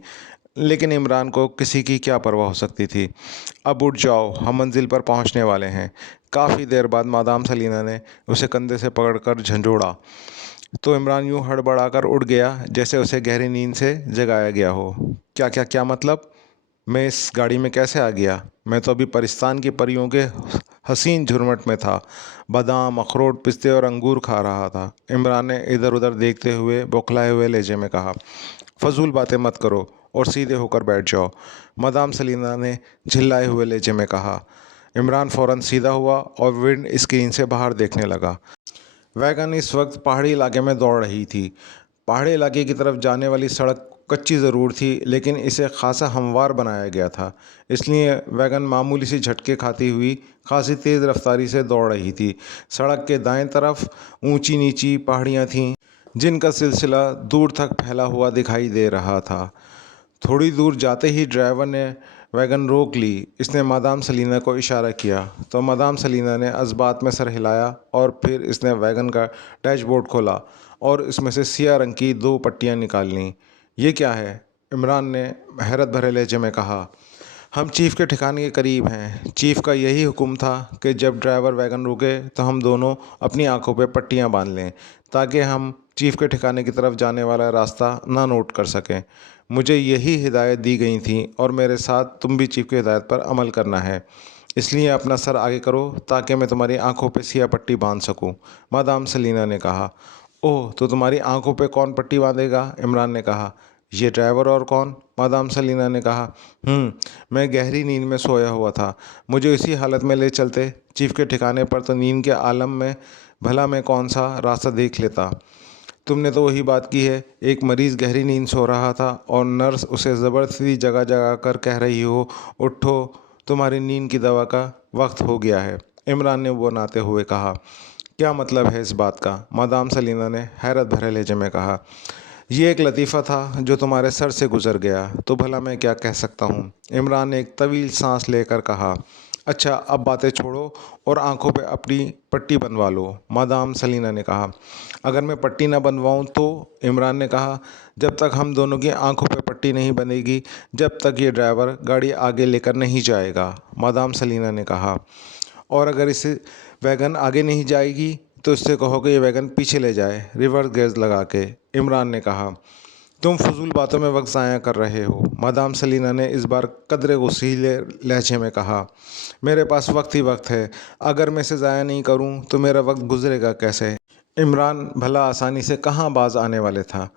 लेकिन इमरान को किसी की क्या परवाह हो सकती थी। अब उठ जाओ, हम मंजिल पर पहुंचने वाले हैं। काफ़ी देर बाद मादाम सलीना ने उसे कंधे से पकड़कर झंझोड़ा तो इमरान यूं हड़बड़ाकर उठ गया जैसे उसे गहरी नींद से जगाया गया हो। क्या क्या क्या मतलब? मैं इस गाड़ी में कैसे आ गया? मैं तो अभी परिस्तान की परियों के हसीन झुरमुट में था। बादाम, अखरोट, पिस्ते और अंगूर खा रहा था। इमरान ने इधर उधर देखते हुए बौखलाए हुए लहजे में कहा। फजूल बातें मत करो और सीधे होकर बैठ जाओ, मादाम सलीना ने झिल्लाए हुए लहजे में कहा। इमरान फ़ौरन सीधा हुआ और विंड स्क्रीन से बाहर देखने लगा। वैगन इस वक्त पहाड़ी इलाके में दौड़ रही थी। पहाड़ी इलाके की तरफ जाने वाली सड़क कच्ची ज़रूर थी, लेकिन इसे खासा हमवार बनाया गया था। इसलिए वैगन मामूली सी झटके खाती हुई खासी तेज़ रफ्तारी से दौड़ रही थी। सड़क के दाएं तरफ ऊंची नीची पहाड़ियाँ थीं, जिनका सिलसिला दूर तक फैला हुआ दिखाई दे रहा था। थोड़ी दूर जाते ही ड्राइवर ने वैगन रोक ली। इसने मादाम सलीना को इशारा किया तो मादाम सलीना ने इस्बात में सर हिलाया और फिर इसने वैगन का डैशबोर्ड खोला और इसमें से सियाह रंग की दो पट्टियां निकाल लीं। ये क्या है? इमरान ने हैरत भरे लहजे में कहा। हम चीफ़ के ठिकाने के करीब हैं। चीफ़ का यही हुक्म था कि जब ड्राइवर वैगन रुके तो हम दोनों अपनी आंखों पे पट्टियां बांध लें, ताकि हम चीफ़ के ठिकाने की तरफ जाने वाला रास्ता ना नोट कर सकें। मुझे यही हिदायत दी गई थी और मेरे साथ तुम भी चीफ़ की हिदायत पर अमल करना है। इसलिए अपना सर आगे करो ताकि मैं तुम्हारी आंखों पे सियाह पट्टी बांध सकूं, मादाम सलीना ने कहा। ओह, तो तुम्हारी आंखों पे कौन पट्टी बांधेगा? इमरान ने कहा। ये ड्राइवर और कौन? मादाम सलीना ने कहा। मैं गहरी नींद में सोया हुआ था। मुझे इसी हालत में ले चलते चीफ़ के ठिकाने पर तो नींद के आलम में भला मैं कौन सा रास्ता देख लेता। तुमने तो वही बात की है। एक मरीज़ गहरी नींद सो रहा था और नर्स उसे ज़बरदस्ती जगा जगा कर कह रही हो, उठो, तुम्हारी नींद की दवा का वक्त हो गया है। इमरान ने वो बनाते हुए कहा। क्या मतलब है इस बात का? मादाम सलीना ने हैरत भरे लहजे में कहा। ये एक लतीफ़ा था जो तुम्हारे सर से गुजर गया, तो भला मैं क्या कह सकता हूँ? इमरान ने एक तवील सांस लेकर कहा। अच्छा, अब बातें छोड़ो और आंखों पे अपनी पट्टी बनवा लो, मादाम सलीना ने कहा। अगर मैं पट्टी न बनवाऊँ तो? इमरान ने कहा। जब तक हम दोनों की आंखों पे पट्टी नहीं बनेगी, जब तक ये ड्राइवर गाड़ी आगे लेकर नहीं जाएगा, मादाम सलीना ने कहा। और अगर इसे वैगन आगे नहीं जाएगी तो इससे कहो कि ये वैगन पीछे ले जाए, रिवर्स गेयर लगा के, इमरान ने कहा। तुम फजूल बातों में वक्त ज़ाया कर रहे हो, मादाम सलीना ने इस बार कदरे गुस्सीले लहजे में कहा। मेरे पास वक्त ही वक्त है। अगर मैं इसे ज़ाया नहीं करूं तो मेरा वक्त गुजरेगा कैसे? इमरान भला आसानी से कहाँ बाज आने वाले था।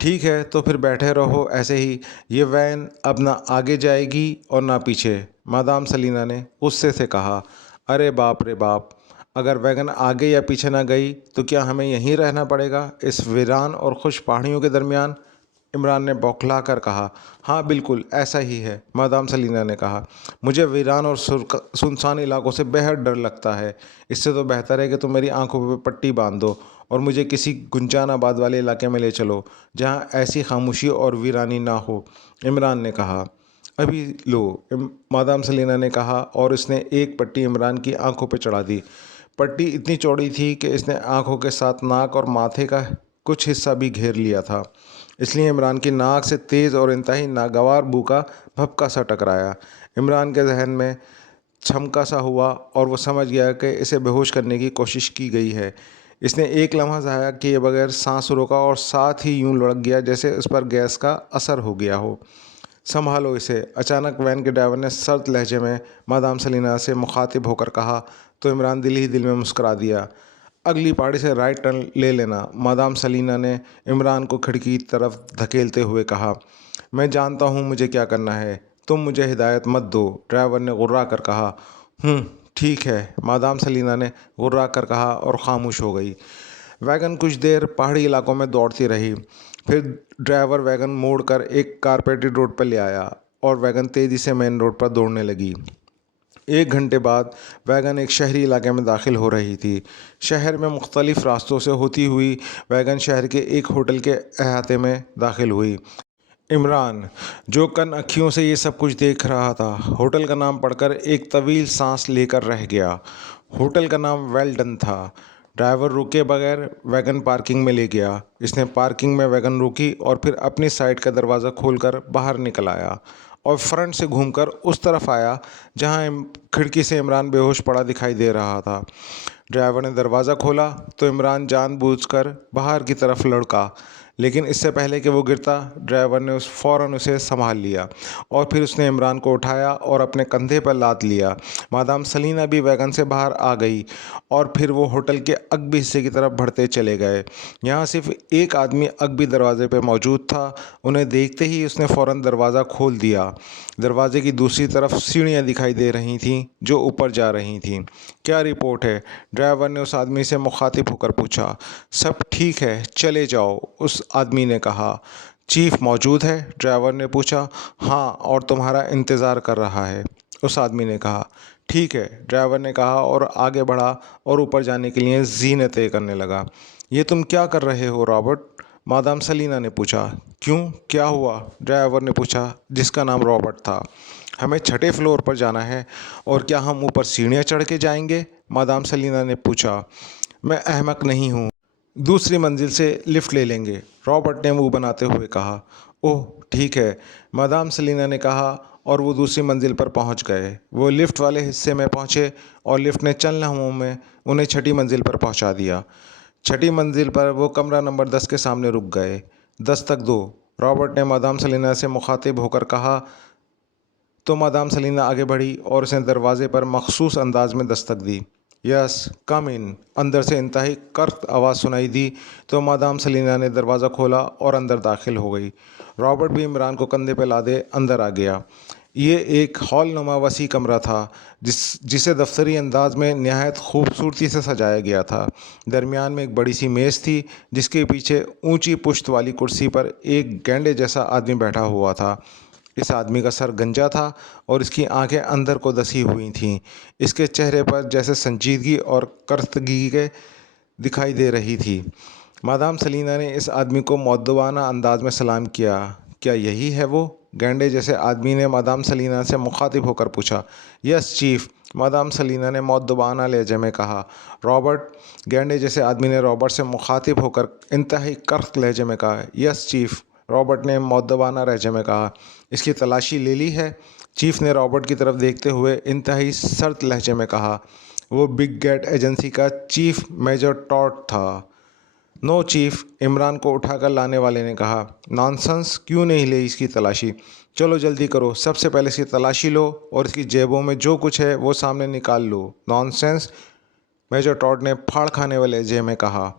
ठीक है, तो फिर बैठे रहो ऐसे ही। ये वैन अब ना आगे जाएगी और ना पीछे, मादाम सलीना ने गुस्से से कहा। अरे बाप रे बाप! अगर वैगन आगे या पीछे ना गई तो क्या हमें यहीं रहना पड़ेगा, इस वीरान और खुश पहाड़ियों के दरमियान? इमरान ने बौखला कर कहा। हाँ बिल्कुल ऐसा ही है, मादाम सलीना ने कहा। मुझे वीरान और सुनसान इलाकों से बेहद डर लगता है। इससे तो बेहतर है कि तुम मेरी आंखों पर पट्टी बांध दो और मुझे किसी गुंजान आबाद वाले इलाके में ले चलो, जहाँ ऐसी खामोशी और वीरानी ना हो, इमरान ने कहा। अभी लो, मादाम सलीना ने कहा और इसने एक पट्टी इमरान की आंखों पर चढ़ा दी। पट्टी इतनी चौड़ी थी कि इसने आंखों के साथ नाक और माथे का कुछ हिस्सा भी घेर लिया था। इसलिए इमरान की नाक से तेज़ और इंतहाई नागवार बू का भपका सा टकराया। इमरान के जहन में छमका सा हुआ और वो समझ गया कि इसे बेहोश करने की कोशिश की गई है। इसने एक लम्हा ज़ाया किए बगैर सांस रोका और साथ ही यूं लुढ़क गया जैसे उस पर गैस का असर हो गया हो। संभालो इसे, अचानक वैन के ड्राइवर ने सर्द लहजे में मादाम सलीना से मुखातिब होकर कहा तो इमरान दिल ही दिल में मुस्करा दिया। अगली पहाड़ी से राइट टर्न ले लेना, मादाम सलीना ने इमरान को खिड़की की तरफ धकेलते हुए कहा। मैं जानता हूँ मुझे क्या करना है, तुम मुझे हिदायत मत दो, ड्राइवर ने गुर्रा कर कहा। ठीक है, मादाम सलीना ने गुर्रा कर कहा और ख़ामोश हो गई। वैगन कुछ देर पहाड़ी इलाकों में दौड़ती रही। फिर ड्राइवर वैगन मोड़कर एक कारपेटेड रोड पर ले आया और वैगन तेज़ी से मेन रोड पर दौड़ने लगी। 1 घंटे बाद वैगन एक शहरी इलाके में दाखिल हो रही थी। शहर में मुख्तलिफ रास्तों से होती हुई वैगन शहर के एक होटल के अहाते में दाखिल हुई। इमरान, जो कन अँखियों से ये सब कुछ देख रहा था, होटल का नाम पढ़कर एक तवील सांस लेकर रह गया। होटल का नाम वेल्डन था। ड्राइवर रुके बगैर वैगन पार्किंग में ले गया। इसने पार्किंग में वैगन रोकी और फिर अपनी साइड का दरवाज़ा खोलकर बाहर निकल आया और फ्रंट से घूमकर उस तरफ आया जहां खिड़की से इमरान बेहोश पड़ा दिखाई दे रहा था। ड्राइवर ने दरवाज़ा खोला तो इमरान जानबूझकर बाहर की तरफ लुढ़का, लेकिन इससे पहले कि वो गिरता, ड्राइवर ने फ़ौरन उसे संभाल लिया और फिर उसने इमरान को उठाया और अपने कंधे पर लाद लिया। मादाम सलीना भी वैगन से बाहर आ गई और फिर वो होटल के अगबी हिस्से की तरफ बढ़ते चले गए। यहाँ सिर्फ एक आदमी अगबी दरवाजे पर मौजूद था। उन्हें देखते ही उसने फ़ौरन दरवाज़ा खोल दिया। दरवाजे की दूसरी तरफ सीढ़ियाँ दिखाई दे रही थीं जो ऊपर जा रही थीं। क्या रिपोर्ट है? ड्राइवर ने उस आदमी से मुखातिब होकर पूछा। सब ठीक है, चले जाओ, उस आदमी ने कहा। चीफ मौजूद है? ड्राइवर ने पूछा। हाँ, और तुम्हारा इंतज़ार कर रहा है, उस आदमी ने कहा। ठीक है, ड्राइवर ने कहा और आगे बढ़ा और ऊपर जाने के लिए ज़ीने तय करने लगा। ये तुम क्या कर रहे हो रॉबर्ट? मादाम सलीना ने पूछा। क्यों, क्या हुआ? ड्राइवर ने पूछा, जिसका नाम रॉबर्ट था। हमें छठे फ्लोर पर जाना है। और क्या हम ऊपर सीढ़ियाँ चढ़ के जाएंगे? मादाम सलीना ने पूछा। मैं अहमक नहीं हूँ, दूसरी मंजिल से लिफ्ट ले लेंगे, रॉबर्ट ने मुंह बनाते हुए कहा। ओह ठीक है, मादाम सलीना ने कहा और वो दूसरी मंजिल पर पहुंच गए। वो लिफ्ट वाले हिस्से में पहुंचे और लिफ्ट ने चंद लम्हों में उन्हें छठी मंजिल पर पहुंचा दिया। छठी मंजिल पर वो कमरा नंबर 10 के सामने रुक गए। 10 तक दो, रॉबर्ट ने मादाम सलीना से मुखातिब होकर कहा। तो मादाम सलीना आगे बढ़ी और उसने दरवाजे पर मखसूस अंदाज में दस्तक दी। यस कम इन, अंदर से इंतहाई कर्क आवाज़ सुनाई दी तो मादाम सलीना ने दरवाज़ा खोला और अंदर दाखिल हो गई। रॉबर्ट भी इमरान को कंधे पर लादे अंदर आ गया। ये एक हॉल नुमा वसी कमरा था जिसे दफ्तरी अंदाज में नहायत खूबसूरती से सजाया गया था। दरमियान में एक बड़ी सी मेज़ थी जिसके पीछे ऊंची पुश्त वाली कुर्सी पर एक गैंडे जैसा आदमी बैठा हुआ था। इस आदमी का सर गंजा था और इसकी आंखें अंदर को धसी हुई थीं। इसके चेहरे पर जैसे संजीदगी और कर्तगी के दिखाई दे रही थी। मादाम सलीना ने इस आदमी को मुअद्दबाना अंदाज में सलाम किया। क्या यही है वो? गैंडे जैसे आदमी ने मादाम सलीना से मुखातिब होकर पूछा। यस चीफ, मादाम सलीना ने मुअद्दबाना लहजे में कहा। रॉबर्ट, गैंडे जैसे आदमी ने रॉबर्ट से मुखातिब होकर इंतहाई कर्क लहजे में कहा। यस चीफ, रॉबर्ट ने मुअद्दबाना लहजे में कहा। इसकी तलाशी ले ली है? चीफ ने रॉबर्ट की तरफ देखते हुए इंतहाई सर्द लहजे में कहा। वो बिग गेट एजेंसी का चीफ मेजर टॉड था। नो चीफ, इमरान को उठाकर लाने वाले ने कहा। नॉनसेंस, क्यों नहीं ली इसकी तलाशी? चलो जल्दी करो, सबसे पहले इसकी तलाशी लो और इसकी जेबों में जो कुछ है वो सामने निकाल लो। नॉनसेंस, मेजर टॉड ने फाड़ खाने वाले लहजे में कहा।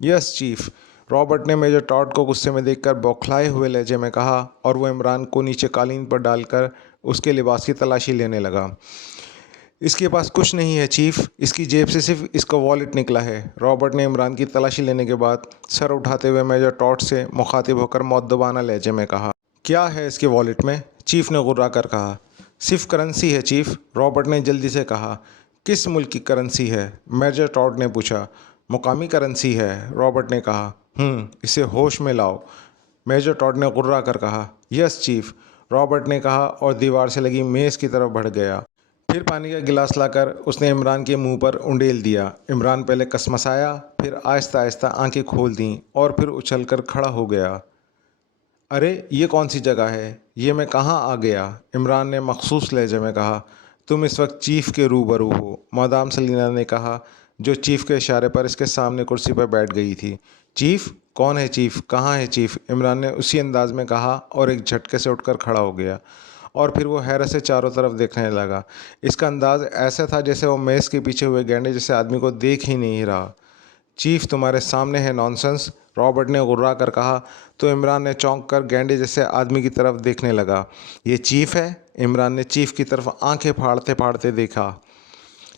यस चीफ, रॉबर्ट ने मेजर टॉड को गुस्से में देखकर बौखलाए हुए लहजे में कहा और वो इमरान को नीचे कालीन पर डालकर उसके लिबास की तलाशी लेने लगा। इसके पास कुछ नहीं है चीफ, इसकी जेब से सिर्फ इसका वॉलेट निकला है। रॉबर्ट ने इमरान की तलाशी लेने के बाद सर उठाते हुए मेजर टॉड से मुखातिब होकर मुअद्दबाना लहजे में कहा। क्या है इसके वॉलेट में? चीफ ने गुर्रा कर कहा। सिर्फ करेंसी है चीफ, रॉबर्ट ने जल्दी से कहा। किस मुल्क की करेंसी है? मेजर टॉड ने पूछा। मुकामी करेंसी है, रॉबर्ट ने कहा। इसे होश में लाओ, मेजर टॉड ने गुर्रा कर कहा। यस चीफ, रॉबर्ट ने कहा और दीवार से लगी मेज़ की तरफ बढ़ गया। फिर पानी का गिलास लाकर उसने इमरान के मुंह पर उंडेल दिया। इमरान पहले कसमसाया, फिर आहिस्ता आहिस्ता आंखें खोल दीं और फिर उछलकर खड़ा हो गया। अरे ये कौन सी जगह है? ये मैं कहाँ आ गया? इमरान ने मखसूस लहजे में कहा। तुम इस वक्त चीफ के रूबरू हो, मादाम सलीना ने कहा, जो चीफ के इशारे पर इसके सामने कुर्सी पर बैठ गई थी। चीफ? कौन है चीफ? कहाँ है चीफ? इमरान ने उसी अंदाज में कहा और एक झटके से उठकर खड़ा हो गया और फिर वो हैरत से चारों तरफ देखने लगा। इसका अंदाज ऐसा था जैसे वो मेज़ के पीछे हुए गैंडे जैसे आदमी को देख ही नहीं रहा। चीफ तुम्हारे सामने है। नॉनसेंस, रॉबर्ट ने गुर्रा कर कहा तो इमरान ने चौंक कर गैंडे जैसे आदमी की तरफ देखने लगा। ये चीफ है? इमरान ने चीफ की तरफ आंखें फाड़ते फाड़ते देखा।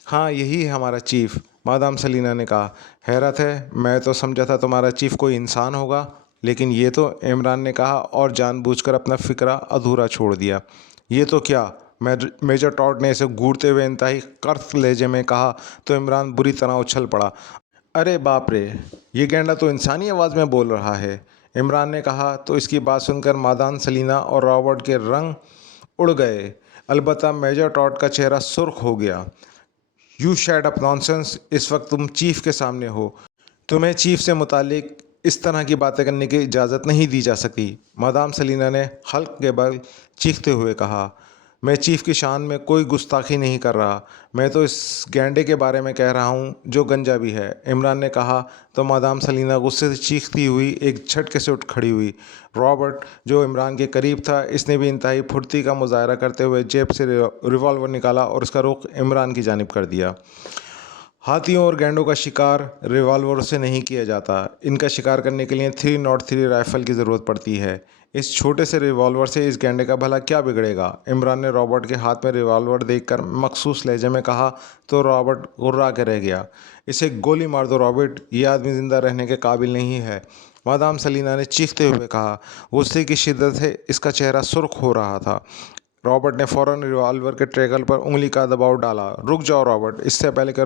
हाँ यही है हमारा चीफ, मादाम सलीना ने कहा। हैरत है, मैं तो समझा था तुम्हारा चीफ कोई इंसान होगा, लेकिन ये तो, इमरान ने कहा और जानबूझकर अपना फ़िक्रा अधूरा छोड़ दिया। ये तो क्या? मेजर टॉड ने इसे घूरते हुए इंतहाई कर्क लहजे में कहा तो इमरान बुरी तरह उछल पड़ा। अरे बाप रे, ये गैंडा तो इंसानी आवाज़ में बोल रहा है, इमरान ने कहा तो इसकी बात सुनकर मादान सलीना और रॉबर्ट के रंग उड़ गए। अलबत्ता मेजर टॉड का चेहरा सुर्ख हो गया। यू शट अप नॉनसेंस, इस वक्त तुम चीफ के सामने हो। तुम्हें चीफ से मुतालिक इस तरह की बातें करने की इजाज़त नहीं दी जा सकती, मादाम सलीना ने हल्क के बल चीखते हुए कहा। मैं चीफ की शान में कोई गुस्ताखी नहीं कर रहा, मैं तो इस गैंडे के बारे में कह रहा हूँ जो गंजा भी है, इमरान ने कहा तो मादाम सलीना गुस्से से चीखती हुई एक झटके से उठ खड़ी हुई। रॉबर्ट जो इमरान के करीब था, इसने भी इंतहाई फुर्ती का मुजाहरा करते हुए जेब से रिवॉल्वर निकाला और उसका रुख इमरान की जानिब कर दिया। हाथियों और गैंडों का शिकार रिवॉल्वर से नहीं किया जाता, इनका शिकार करने के लिए 303 राइफल की ज़रूरत पड़ती है। इस छोटे से रिवॉल्वर से इस गैंडे का भला क्या बिगड़ेगा, इमरान ने रॉबर्ट के हाथ में रिवॉल्वर देखकर मखसूस लहजे में कहा तो रॉबर्ट गुर्रा के रह गया। इसे गोली मार दो रॉबर्ट, ये आदमी ज़िंदा रहने के काबिल नहीं है, मादाम सलीना ने चीखते हुए कहा। गुस्से की शिद्दत से इसका चेहरा सुर्ख हो रहा था। रॉबर्ट ने फ़ौरन रिवॉल्वर के ट्रिगर पर उंगली का दबाव डाला। रुक जाओ रॉबर्ट, इससे पहले कि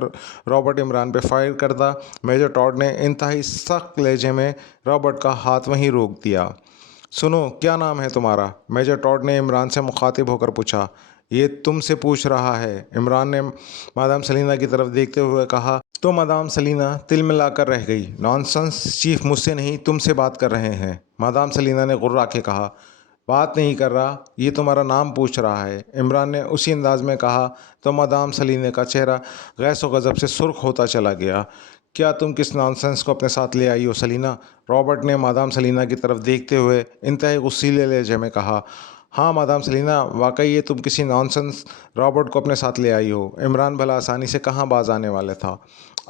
रॉबर्ट इमरान पर फायर करता, मेजर टॉड ने इंतहाई सख्त लहजे में रॉबर्ट का हाथ वहीं रोक दिया। सुनो, क्या नाम है तुम्हारा, मेजर टॉड ने इमरान से मुखातिब होकर पूछा। ये तुमसे पूछ रहा है, इमरान ने मादाम सलीना की तरफ देखते हुए कहा तो मादाम सलीना तिलमिलाकर रह गई। नॉनसेंस चीफ, मुझसे नहीं तुमसे बात कर रहे हैं, मादाम सलीना ने गुर्रा के कहा। बात नहीं कर रहा, ये तुम्हारा नाम पूछ रहा है, इमरान ने उसी अंदाज में कहा तो मादाम सलीना का चेहरा गैस व गज़ब से सुर्ख होता चला गया। क्या तुम किस नॉनसेंस को अपने साथ ले आई हो सलीना, रॉबर्ट ने मादाम सलीना की तरफ देखते हुए इंतहाई गुस्सीले लहजे में कहा। हाँ मादाम सलीना, वाकई ये तुम किसी नॉनसेंस रॉबर्ट को अपने साथ ले आई हो, इमरान भला आसानी से कहाँ बाज आने वाला था।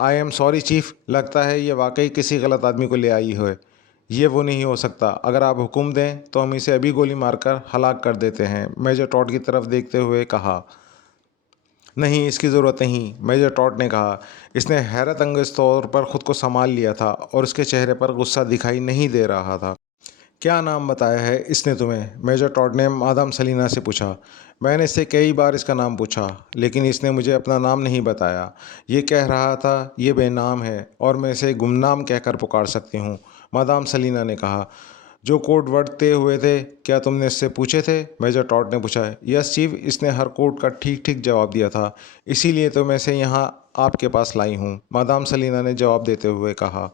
आई एम सॉरी चीफ, लगता है ये वाकई किसी गलत आदमी को ले आई है। ये वो नहीं हो सकता, अगर आप हुक्म दें तो हम इसे अभी गोली मारकर हलाक कर देते हैं, मेजर टॉड की तरफ देखते हुए कहा। नहीं, इसकी ज़रूरत नहीं, मेजर टॉड ने कहा। इसने हैरत अंगेज़ तौर पर ख़ुद को संभाल लिया था और उसके चेहरे पर गुस्सा दिखाई नहीं दे रहा था। क्या नाम बताया है इसने तुम्हें, मेजर टॉड ने मादाम सलीना से पूछा। मैंने इससे कई बार इसका नाम पूछा, लेकिन इसने मुझे अपना नाम नहीं बताया। ये कह रहा था ये बेनाम है और मैं इसे गुमनाम कहकर पुकार सकती हूँ, मादाम सलीना ने कहा। जो कोड वर्ड तय हुए थे, क्या तुमने इससे पूछे थे, मेजर टॉड ने पूछा। यस चीफ, इसने हर कोड का ठीक ठीक जवाब दिया था, इसीलिए तो मैं इसे यहाँ आपके पास लाई हूँ, मादाम सलीना ने जवाब देते हुए कहा।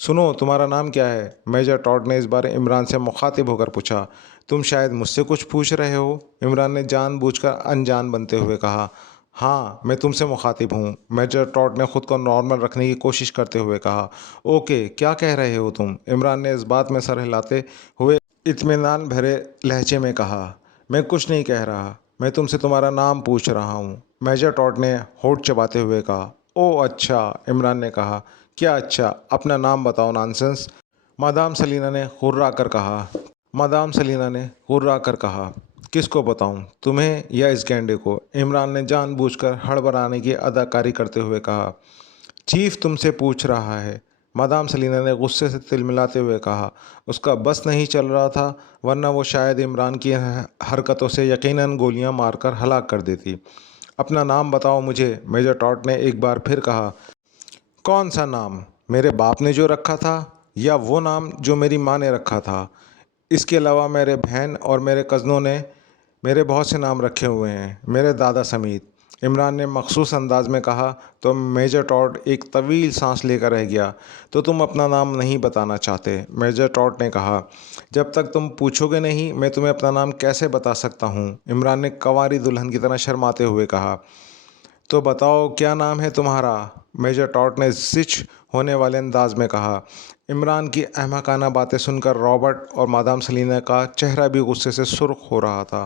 सुनो, तुम्हारा नाम क्या है, मेजर टॉड ने इस बार इमरान से मुखातिब होकर पूछा। तुम शायद मुझसे कुछ पूछ रहे हो, इमरान ने जानबूझकर अनजान बनते हुए कहा। हाँ, मैं तुमसे मुखातिब हूँ, मेजर टॉड ने ख़ुद को नॉर्मल रखने की कोशिश करते हुए कहा। ओके, क्या कह रहे हो तुम, इमरान ने इस बात में सर हिलाते हुए इत्मीनान भरे लहजे में कहा। मैं कुछ नहीं कह रहा, मैं तुमसे तुम्हारा नाम पूछ रहा हूँ, मेजर टॉड ने होठ चबाते हुए कहा। ओह अच्छा, इमरान ने कहा। क्या अच्छा, अपना नाम बताओ नॉनसेंस, मादाम सलीना ने हुर्रा कर कहा। मादाम सलीना ने हुर्रा कर कहा। किसको बताऊं, तुम्हें या इस गैंडे को, इमरान ने जानबूझकर हड़बड़ाने की अदाकारी करते हुए कहा। चीफ तुमसे पूछ रहा है, मादाम सलीना ने गुस्से से तिलमिलाते हुए कहा। उसका बस नहीं चल रहा था, वरना वो शायद इमरान की हरकतों से यकीनन गोलियां मारकर हलाक कर देती। अपना नाम बताओ मुझे, मेजर टॉड ने एक बार फिर कहा। कौन सा नाम, मेरे बाप ने जो रखा था या वो नाम जो मेरी माँ ने रखा था। इसके अलावा मेरे बहन और मेरे कज़नों ने मेरे बहुत से नाम रखे हुए हैं, मेरे दादा समेत, इमरान ने मखसूस अंदाज में कहा तो मेजर टॉड एक तवील सांस लेकर रह गया। तो तुम अपना नाम नहीं बताना चाहते, मेजर टॉड ने कहा। जब तक तुम पूछोगे नहीं, मैं तुम्हें अपना नाम कैसे बता सकता हूँ, इमरान ने कंवारी दुल्हन की तरह शर्माते हुए कहा। तो बताओ क्या नाम है तुम्हारा, मेजर टॉड ने जिच होने वाले अंदाज में कहा। इमरान की अहमकाना बातें सुनकर रॉबर्ट और मादाम सलीना का चेहरा भी गुस्से से सुर्ख हो रहा था।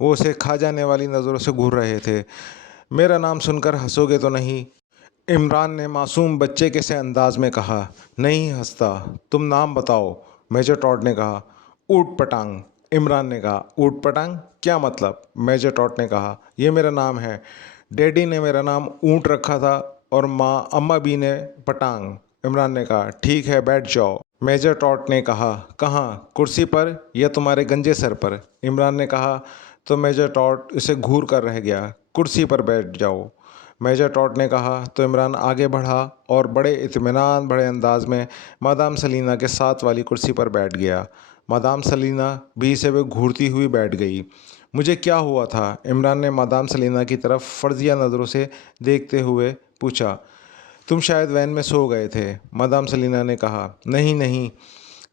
वो उसे खा जाने वाली नज़रों से घूर रहे थे। मेरा नाम सुनकर हंसोगे तो नहीं, इमरान ने मासूम बच्चे के से अंदाज में कहा। नहीं हंसता, तुम नाम बताओ, मेजर टॉड ने कहा। ऊट पटांग, इमरान ने कहा। ऊट पटांग क्या मतलब, मेजर टॉड ने कहा। यह मेरा नाम है, डैडी ने मेरा नाम ऊँट रखा था और माँ अम्मा भी ने पटांग, इमरान ने कहा। ठीक है, बैठ जाओ, मेजर टॉड ने कहा। कहाँ, कुर्सी पर या तुम्हारे गंजे सर पर, इमरान ने कहा। तो मेजर टॉड इसे घूर कर रह गया। कुर्सी पर बैठ जाओ, मेजर टॉड ने कहा। तो इमरान आगे बढ़ा और बड़े इत्मीनान बड़े अंदाज में मादाम सलीना के साथ वाली कुर्सी पर बैठ गया। मादाम सलीना भी इसे वे घूरती हुई बैठ गई। मुझे क्या हुआ था? इमरान ने मादाम सलीना की तरफ फर्जिया नज़रों से देखते हुए पूछा। तुम शायद वैन में सो गए थे, मादाम सलीना ने कहा। नहीं नहीं,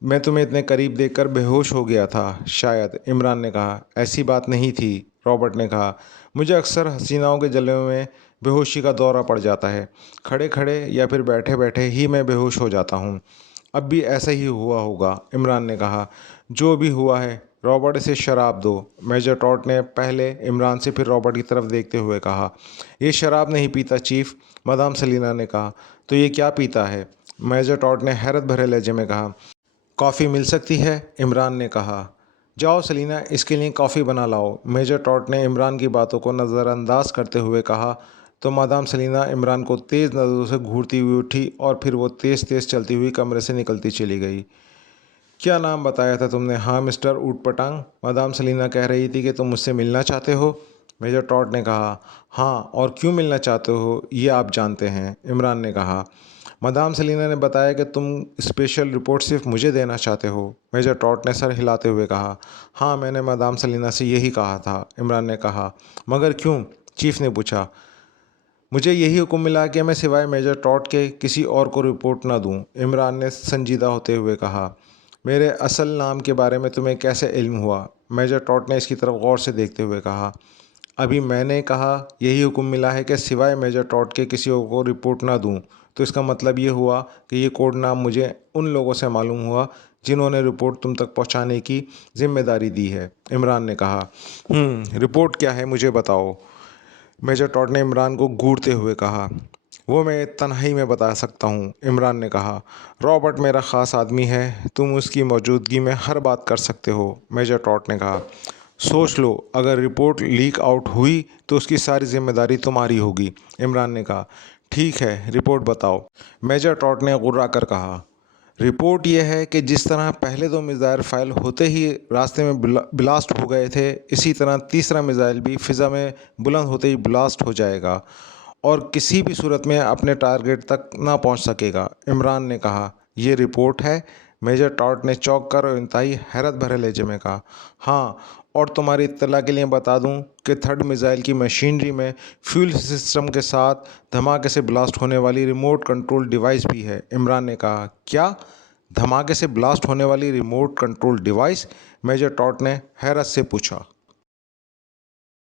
मैं तुम्हें इतने करीब देखकर बेहोश हो गया था शायद, इमरान ने कहा। ऐसी बात नहीं थी, रॉबर्ट ने कहा। मुझे अक्सर हसीनाओं के जलवे में बेहोशी का दौरा पड़ जाता है। खड़े खड़े या फिर बैठे बैठे ही मैं बेहोश हो जाता हूँ। अब भी ऐसा ही हुआ होगा, इमरान ने कहा। जो भी हुआ है, रॉबर्ट इसे शराब दो, मेजर टॉड ने पहले इमरान से फिर रॉबर्ट की तरफ देखते हुए कहा। ये शराब नहीं पीता चीफ, मादाम सलीना ने कहा। तो ये क्या पीता है? मेजर टॉड ने हैरत भरे लहजे में कहा। कॉफ़ी मिल सकती है, इमरान ने कहा। जाओ सलीना, इसके लिए कॉफ़ी बना लाओ, मेजर टॉड ने इमरान की बातों को नज़रअंदाज करते हुए कहा। तो मादाम सलीना इमरान को तेज़ नज़रों से घूरती हुई उठी और फिर वो तेज़ तेज़ चलती हुई कमरे से निकलती चली गई। क्या नाम बताया था तुमने? हाँ मिस्टर ऊटपटांग, मादाम सलीना कह रही थी कि तुम मुझसे मिलना चाहते हो, मेजर टॉड ने कहा। हाँ, और क्यों मिलना चाहते हो ये आप जानते हैं, इमरान ने कहा। मादाम सलीना ने बताया कि तुम स्पेशल रिपोर्ट सिर्फ मुझे देना चाहते हो, मेजर टॉड ने सर हिलाते हुए कहा। हाँ, मैंने मादाम सलीना से यही कहा था, इमरान ने कहा। मगर क्यों? चीफ ने पूछा। मुझे यही हुक्म मिला कि मैं सिवाय मेजर टॉड के किसी और को रिपोर्ट न दूं, इमरान ने संजीदा होते हुए कहा। मेरे असल नाम के बारे में तुम्हें कैसे इल्म हुआ? मेजर टॉड ने इसकी तरफ गौर से देखते हुए कहा। अभी मैंने कहा यही हुक्म मिला है कि सिवाय मेजर टॉड के किसी और को रिपोर्ट ना दूं, तो इसका मतलब ये हुआ कि ये कोड नाम मुझे उन लोगों से मालूम हुआ जिन्होंने रिपोर्ट तुम तक पहुंचाने की जिम्मेदारी दी है, इमरान ने कहा। रिपोर्ट क्या है, मुझे बताओ, मेजर टॉड ने इमरान को घूरते हुए कहा। वो मैं तन्हाई में बता सकता हूँ, इमरान ने कहा। रॉबर्ट मेरा ख़ास आदमी है, तुम उसकी मौजूदगी में हर बात कर सकते हो, मेजर टॉड ने कहा। सोच लो, अगर रिपोर्ट लीक आउट हुई तो उसकी सारी जिम्मेदारी तुम्हारी होगी, इमरान ने कहा। ठीक है, रिपोर्ट बताओ, मेजर टॉड ने गुर्रा कर कहा। रिपोर्ट यह है कि जिस तरह पहले 2 मिसाइल फाइल होते ही रास्ते में ब्लास्ट हो गए थे, इसी तरह तीसरा मिसाइल भी फ़िज़ा में बुलंद होते ही ब्लास्ट हो जाएगा और किसी भी सूरत में अपने टारगेट तक ना पहुंच सकेगा, इमरान ने कहा। ये रिपोर्ट है, मेजर टॉड ने चौंक कर और इंतहाई हैरत भरे लहजे में कहा। हाँ, और तुम्हारी इत्तला के लिए बता दूं कि थर्ड मिसाइल की मशीनरी में फ्यूल सिस्टम के साथ धमाके से ब्लास्ट होने वाली रिमोट कंट्रोल डिवाइस भी है, इमरान ने कहा। क्या? धमाके से ब्लास्ट होने वाली remote control device? Major Todd ने हैरत से पूछा।